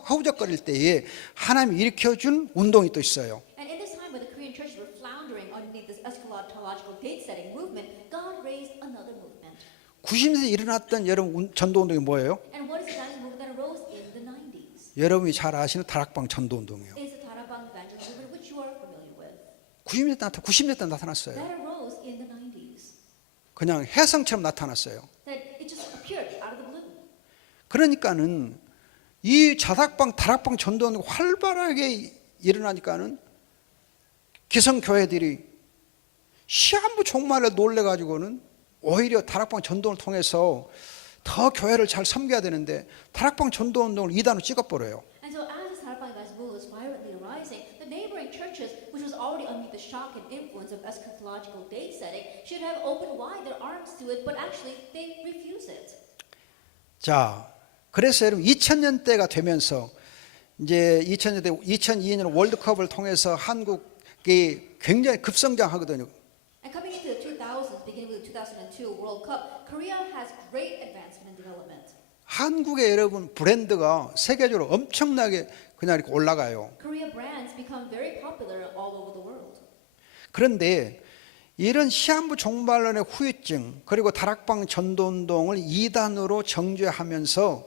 허우적거릴 때에 하나님이 일으켜준 운동이 또 있어요. And in this time when the Korean churches were floundering underneath this eschatological date setting movement, God raised another movement. 90년대 일어났던 여러분 전도운동이 뭐예요? And what is the evangelism movement that arose in the 90s? 여러분이 잘 아시는 다락방 전도운동이에요. It's the Tarabang evangelism movement, which you are familiar with. 90년대 나타났어요. That arose in the 90s. 그냥 해성처럼 나타났어요. That it just appeared out of the blue. 그러니까는 이 다락방 전도운동이 활발하게 일어나니까는 기성교회들이 시한부 종말에 놀래가지고는 오히려 다락방 전도를 통해서 더 교회를 잘 섬겨야 되는데 다락방 전도운동을 2단으로 찍어버려요. And so as this Tarabang evangelism movement was violently arising, the neighboring churches, which was already under the shock and influence of eschatological date setting, should have opened wide their arms to it, but actually they refuse it. 자, 그래서 여러분 2000년대가 되면서 이제 2002년 월드컵을 통해서 한국이 굉장히 급성장하거든요. And coming into the 2000s, beginning with the 2002 World Cup, Korea has great advancement and development. 한국의 여러분 브랜드가 세계적으로 엄청나게 그냥 이렇게 올라가요. Korea brands become very popular all over the world. 그런데 이런 시한부 종말론의 후유증 그리고 다락방 전도운동을 2단으로 정죄하면서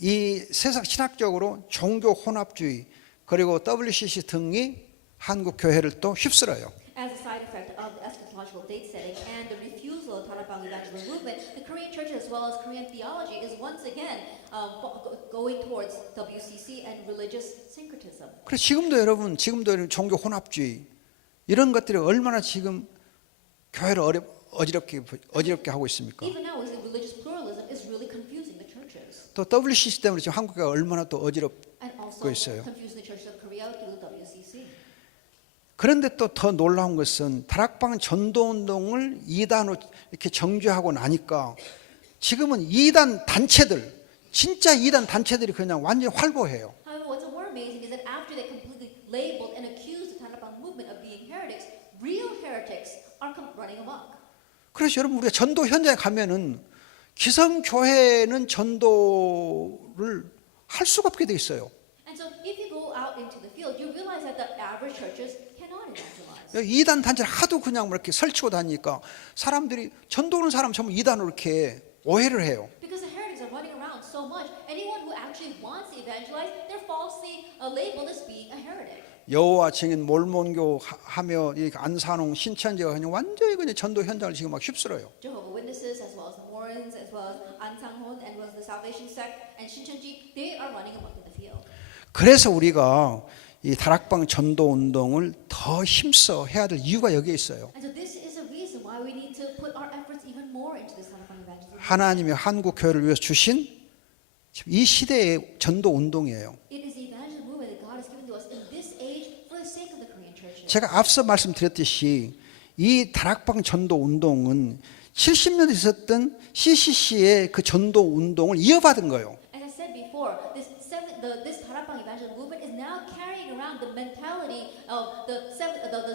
이 세상 신학적으로 종교 혼합주의 그리고 WCC 등이 한국 교회를 또 휩쓸어요. As a side effect of the eschatological date setting and the refusal of Tarabang evangelism movement, the Korean church as well as Korean theology is once again going towards WCC and religious syncretism. 그래서 지금도 여러분 종교 혼합주의 이런 것들이 얼마나 지금 교회를 어지럽게 하고 있습니까? Even now, we see religious pluralism is really confusing the churches. 또 WCC 때문에 지금 한국교회가 얼마나 또 어지럽고 And also 있어요. confusing the churches of Korea through the WCC. 그런데 또 더 놀라운 것은 다락방 전도운동을 2단으로 이렇게 정죄하고 나니까 지금은 2단 단체들 진짜 2단 단체들이 그냥 완전히 활보해요. However, what's more amazing is that after they completely labeled and accused the Tarabang movement of being heretics, real heretics are running amok. 그래서 여러분 우리가 전도 현장에 가면은 기성교회는 전도를 할 수가 없게 돼 있어요. And so if you go out into the field, you realize that the average churches cannot evangelize. 2단 단체를 하도 그냥 이렇게 설치고 다니니까 사람들이 전도하는 사람 전부 2단으로 이렇게 오해를 해요. Because the heretics are running around so much, anyone who actually wants to evangelize, they're falsely labeled as being a heretic. 여호와 증인 몰몬교 하며 이 안산홍 신천지가 그냥 완전히 그냥 전도 현장을 지금 막 휩쓸어요. Jehovah Witnesses, as well as the Mormons, as well as An Sang-hoon, and was the Salvation Sect, and Shincheonji, they are running amok in the field. 그래서 우리가 이 다락방 전도 운동을 더 힘써 해야 될 이유가 여기에 있어요. And so this is a reason why we need to put our efforts even more into this Tarabang evangelism. 하나님이 한국 교회를 위해서 주신 이 시대의 전도 운동이에요. It is the evangelism movement that God has given to us in this age for the sake of the Korean churches. 제가 앞서 말씀드렸듯이 이 다락방 전도 운동은 70년대 있었던 CCC의 그 전도 운동을 이어받은 거예요. As I said before, this Tarabang evangelism movement is now carrying around the mentality of the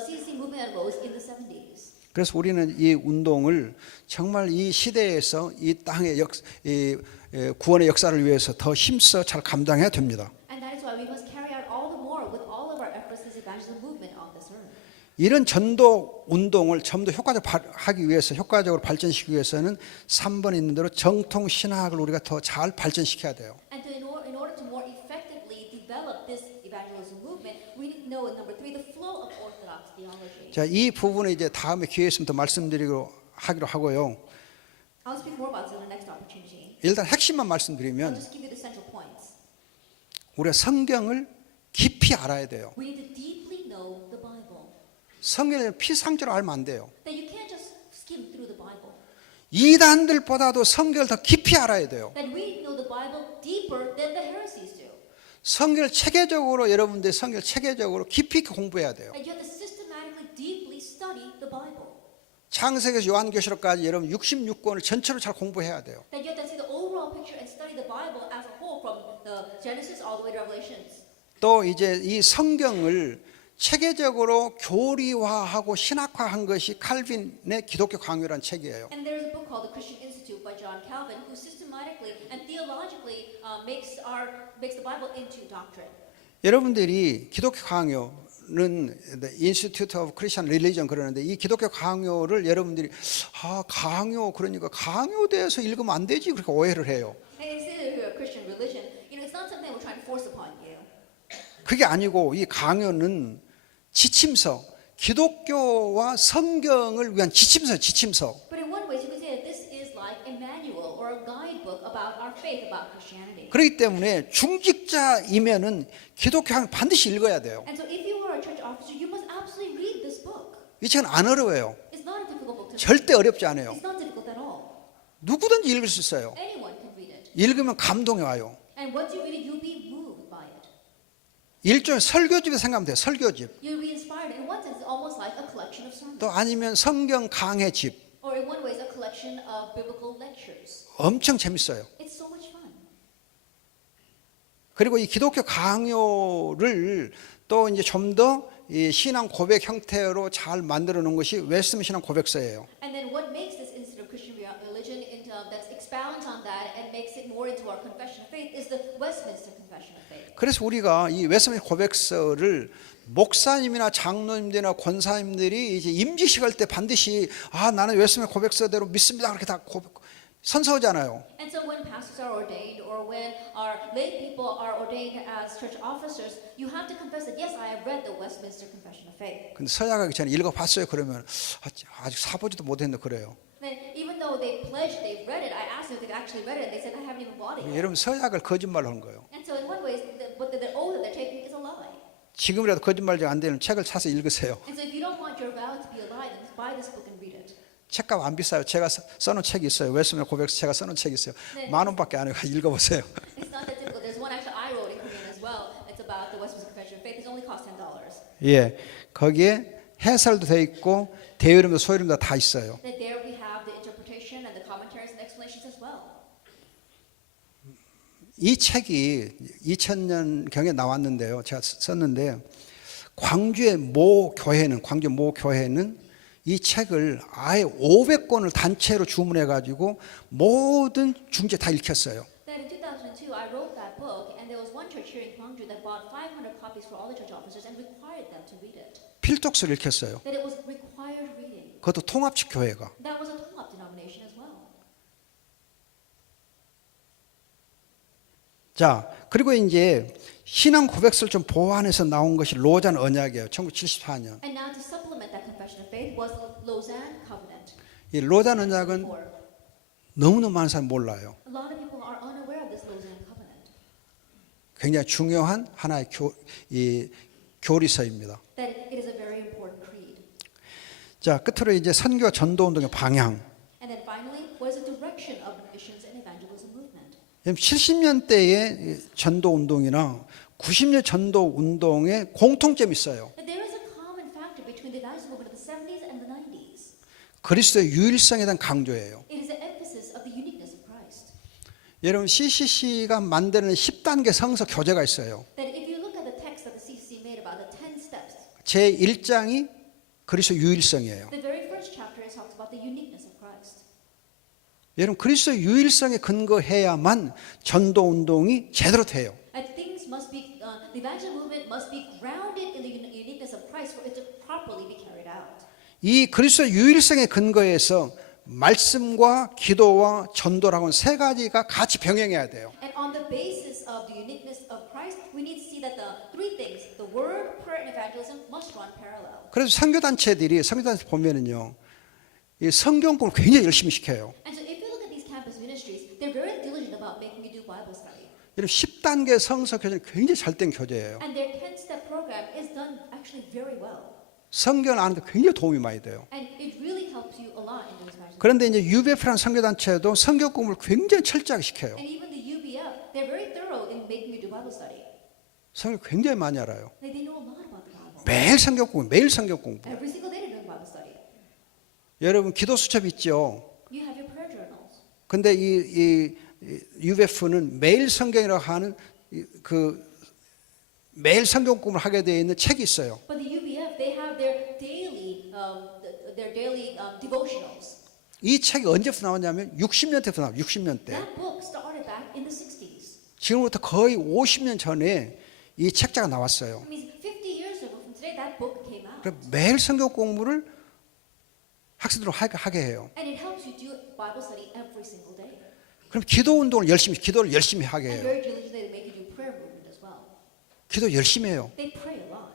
CCC movement that arose in the 70s. 그래서 우리는 이 운동을 정말 이 시대에서 이 땅의 구원의 역사를 위해서 더 힘써 잘 감당해야 됩니다. And that is why we must carry out all the more with all of our efforts this evangelism movement on this earth. 이런 전도 운동을 좀 더 효과적으로 발전시키기 위해서는 3번에 있는 대로 정통 신학을 우리가 더 잘 발전시켜야 돼요. And in order to more effectively develop this evangelism movement, we need to know in number 3 the flow of orthodox theology. 자, 이 부분은 이제 다음에 기회 있으면 더 하기로 하고요. I'll speak more about this in the next opportunity. 일단 핵심만 I'll 말씀드리면 just give you the central points. 우리가 성경을 깊이 알아야 돼요. We need to deeply know the Bible. 성경을 피상적으로 알면 안 돼요. That you can't just skim through the Bible. 이단들보다도 성경을 더 깊이 깊이 알아야 돼요. That we know the Bible deeper than the heresies do. 성경을 체계적으로 여러분들 성경을 체계적으로 깊이 있게 공부해야 돼요. And you have to systematically, deeply study the Bible. 창세기에서 요한계시록까지 여러분 66권을 전체로 잘 공부해야 돼요. That you have to see the overall picture and study the Bible as a whole from the Genesis all the way to Revelations. 또 이제 이 성경을 체계적으로 교리화하고 신학화한 것이 칼빈의 기독교 강요라는 책이에요. And there's a book called The Christian Institute by John Calvin, who systematically and theologically makes the Bible into doctrine. 여러분들이 기독교 강요는 Institute of Christian Religion 그러는데 이 기독교 강요를 여러분들이 강요 그러니까 강요돼서 읽으면 안 되지 그렇게 오해를 해요. And instead of a Christian religion, it's not something we're trying to force upon you. 그게 아니고 이 강요는 지침서, 기독교와 성경을 위한 지침서. But in one way, you could say that this is like a manual or a guidebook about our faith, about Christianity. 그렇기 때문에 중직자이면은 기독교 강요 반드시 읽어야 돼요. And so, if you are a church officer, you must absolutely read this book. 이 책은 안 어려워요. It's not a difficult book to read. 절대 어렵지 않아요. It's not difficult at all. 누구든지 읽을 수 있어요. Anyone can read it. 읽으면 감동이 와요. And once you read it, you'll be moved by it. 일종의 설교집에 생각하면 돼요. 설교집. You'll be inspired. In one sense, it's almost like a collection of sermons. 또 아니면 성경 강해집. Or in one way, it's a collection of biblical lectures. 엄청 재밌어요. It's so much fun. 그리고 이 기독교 강요를 또 이제 좀 더 이 신앙 고백 형태로 잘 만들어 놓은 것이 웨스트민스터 신앙 고백서예요. And then what makes this Institute of Christian Religion into that expounds on that and makes it more into our confession of faith is the Westminster Confession of Faith. 그래서 우리가 이 웨스트민스터 고백서를 목사님이나 장로님들이나 권사님들이 이제 임직식할 때 반드시 나는 웨스트민스터 고백서대로 믿습니다 그렇게 다 선서하잖아요. And so when pastors are ordained or when our lay people are ordained as church officers, you have to confess that yes, I have read the Westminster Confession of Faith. 근데 서약하기 전에 읽어봤어요 그러면 아직 사보지도 못했는데 그래요. Then even though they pledged they've read it, I asked them if they've actually read it, and they said I haven't even bought it yet. 여러분 서약을 거짓말로 하는 거예요. And so in one way, the oath that they're taking is a lie. 지금이라도 거짓말이 안 되는 책을 사서 읽으세요. And so if you don't want your vow to be a lie, then buy this book and read it. 책값 안 비싸요. 제가 써놓은 책이 있어요. 웨스트민스터 고백서 제가 써놓은 책이 있어요. 네. 10,000원밖에 안 해요. 읽어보세요. It's not that difficult. There's one actually I wrote in Korean as well. It's about the Westminster Confession of Faith. It only costs $10. 예, 거기에 해설도 돼 있고 대여름도 소여름도 다 있어요. Then there we have the interpretation and the commentaries and explanations as well. 이 책이 2000년경에 나왔는데요. 제가 썼는데 광주 모 교회는 이 책을 아예 500권을 단체로 주문해 가지고 모든 중재 다 읽혔어요. Then in 2002, I wrote that book, and there was one church here in Gwangju that bought 500 copies for all the church officers and required them to read it. 필독서를 읽혔어요. That it was required reading. 그것도 통합식 교회가. That was a Tongap denomination as well. 자, 그리고 이제 신앙 고백서를 좀 보완해서 나온 것이 로잔 언약이에요. 1974년. And now to supplement that confession of faith was Lausanne Covenant. 이 로잔 언약은 너무너무 많은 사람이 몰라요. A lot of people are unaware of this Lausanne Covenant. 굉장히 중요한 하나의 교리서입니다. That it is a very important creed. 자, 끝으로 이제 선교와 전도 운동의 방향. And then finally, what is the direction of missions and evangelism movement? 70년대의 전도 운동이나 90년 전도 운동의 공통점이 있어요. That there is a common factor between the evangelism movement of the 70s and the 90s. 그리스도의 유일성에 대한 강조예요. It is the emphasis of the uniqueness of Christ. 여러분 CCC가 만드는 10단계 성서 교재가 있어요. That if you look at the text that the CCC made about the 10 steps, 제 1장이 그리스도 유일성이에요. the very first chapter talks about the uniqueness of Christ. 여러분 그리스도 유일성에 근거해야만 전도 운동이 제대로 돼요. And things must be, the evangelism movement must be grounded in the uniqueness of Christ for it to properly be carried out. 이 그리스도 유일성에 근거해서 말씀과 기도와 전도라고는 세 가지가 같이 병행해야 돼요. And on the basis of the uniqueness of Christ, we need to see that the three things, the word, prayer, and evangelism must run parallel. 그래서 선교단체 보면은요, 이 성경 공부를 굉장히 열심히 시켜요. And so if you look at these campus ministries, they're very diligent about making you do Bible study. 이런 10단계 성서 교재는 굉장히 잘된 교재예요. And their 10-step program is done actually very well. 성경을 아는 데 굉장히 도움이 많이 돼요. And it really helps you a lot in those matters. 그런데 이제 UBF라는 선교단체도 성경 공부를 굉장히 철저하게 시켜요. And even the UBF, they're very thorough in making you do Bible study. 성경 굉장히 많이 알아요. Like they know a lot about the Bible. 매일 성경 공부, 매일 성경 공부. Every single day they're doing Bible study. 여러분 기도 수첩 있죠. You have your prayer journals. 근데 이 UBF는 매일 성경이라고 하는 그 매일 성경 공부를 하게 되어 있는 책이 있어요. But the UBF, they have their daily devotionals. 이 책이 언제부터 나왔냐면 60년 때부터 나와요. 60년 때. That book started back in the 60s. 지금부터 거의 50년 전에 이 책자가 나왔어요. It means 50 years ago from today, that book came out. 그래서 매일 성경 공부를 학생들로 하게 해요. And it helps you do Bible study every single day. 그럼 기도를 열심히 하게 And 해요. very diligently, they make you do prayer movement as well. 기도 열심히 해요. They pray a lot.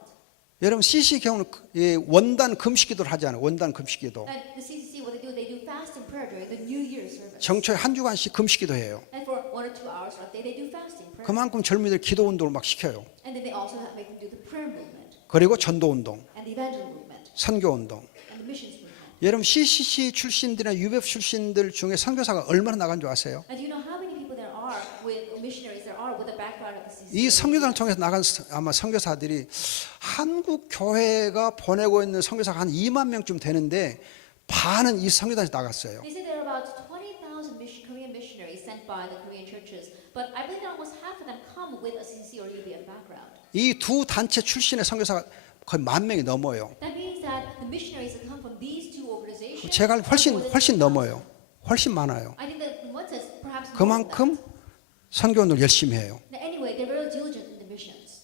여러분 CC 경우는 원단 금식 기도를 하잖아요. 원단 금식 기도. And the CCC, what they do fast and prayer during the New Year service. 정초에 한 주간씩 금식 기도해요. And for 1 or 2 hours a day, they do fasting prayer. 그만큼 젊은이들 기도 운동을 막 시켜요. And then they also make them do the prayer movement 그리고 전도 운동, and the evangel movement 선교 운동. and the missions movement. 여러분 CCC 출신들이나 UBF 출신들 중에 선교사가 얼마나 나간 줄 아세요? And do you know how many people there are with missionaries there are with the background of the CCC? 이 선교단을 통해서 나간 아마 선교사들이 한국 교회가 보내고 있는 선교사가 한 2만 명쯤 되는데 반은 이 선교단에서 나갔어요. They say there are about 20,000 Korean missionaries sent by the Korean churches, but I believe that almost half of them come with a CCC or UBF background. 이 두 단체 출신의 선교사가 거의 10,000명이 넘어요. That means that the missionaries that come from these two organizations 제가 are 훨씬 more than 훨씬 2,000. 넘어요. 훨씬 많아요. I think that in one sense, perhaps more than 그만큼 선교 운동을 열심히 해요. that. Anyway, they're very diligent in the missions.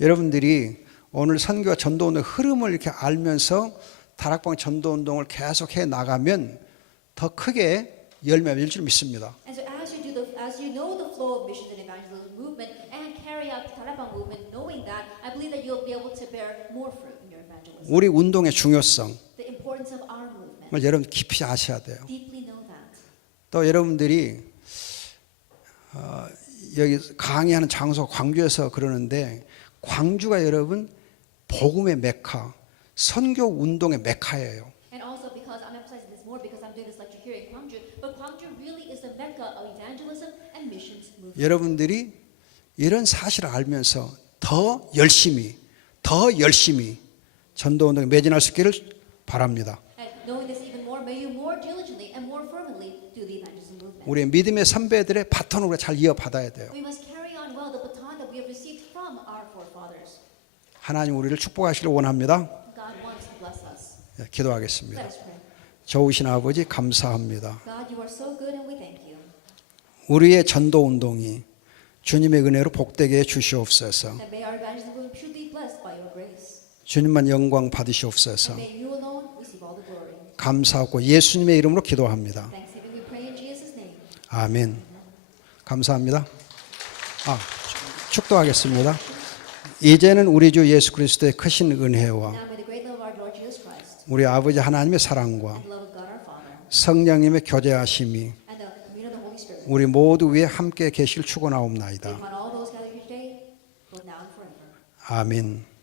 여러분들이 오늘 선교와 전도 운동의 흐름을 이렇게 알면서 다락방 전도 운동을 계속 해 나가면 더 크게 열매가 맺을 줄 믿습니다. And so as you know the flow of missions and evangelism movement and carry out the Tarapang movement, knowing that, I believe that you'll be able to bear more fruit in your evangelism. 우리 운동의 중요성 The importance of our movement. 을 여러분 깊이 아셔야 돼요. Deeply know that. 또 여러분들이 여기 강의하는 장소 광주에서 그러는데 광주가 여러분 복음의 메카, 선교 운동의 메카예요. And also because I'm emphasizing this more because I'm doing this lecture here in Gwangju, but Gwangju really is the mecca of evangelism and missions movement. 여러분들이 이런 사실을 알면서 더 열심히 전도 운동에 매진할 수 있기를 바랍니다. And knowing this even more, may you more diligently and more fervently do the evangelism movement. 우리 믿음의 선배들의 바톤을 우리가 잘 이어받아야 돼요. We must carry on well the baton that we have received from our forefathers. 하나님 우리를 축복하시길 원합니다. God wants to bless us. 예, 기도하겠습니다. Let us pray. 좋으신 아버지 감사합니다. God, you are so good and we thank you. 우리의 전도 운동이 주님의 은혜로 복되게 해 주시옵소서. That may our evangelism movement should be blessed by your grace. 주님만 영광 받으시옵소서. And may you alone receive all the glory. 감사하고 예수님의 이름으로 기도합니다. Thanksgiving we pray in Jesus' name. 아멘. 감사합니다. 축도하겠습니다. 이제는 우리 주 예수 그리스도의 크신 은혜와 Now may the great love of our Lord Jesus Christ 우리 아버지 하나님의 사랑과 and the love of God our Father 성령님의 교제하심이 and the communion of the Holy Spirit 우리 모두 위에 함께 계시길 축원하옵나이다. be upon all those gathered here today, both now and forever. 아멘.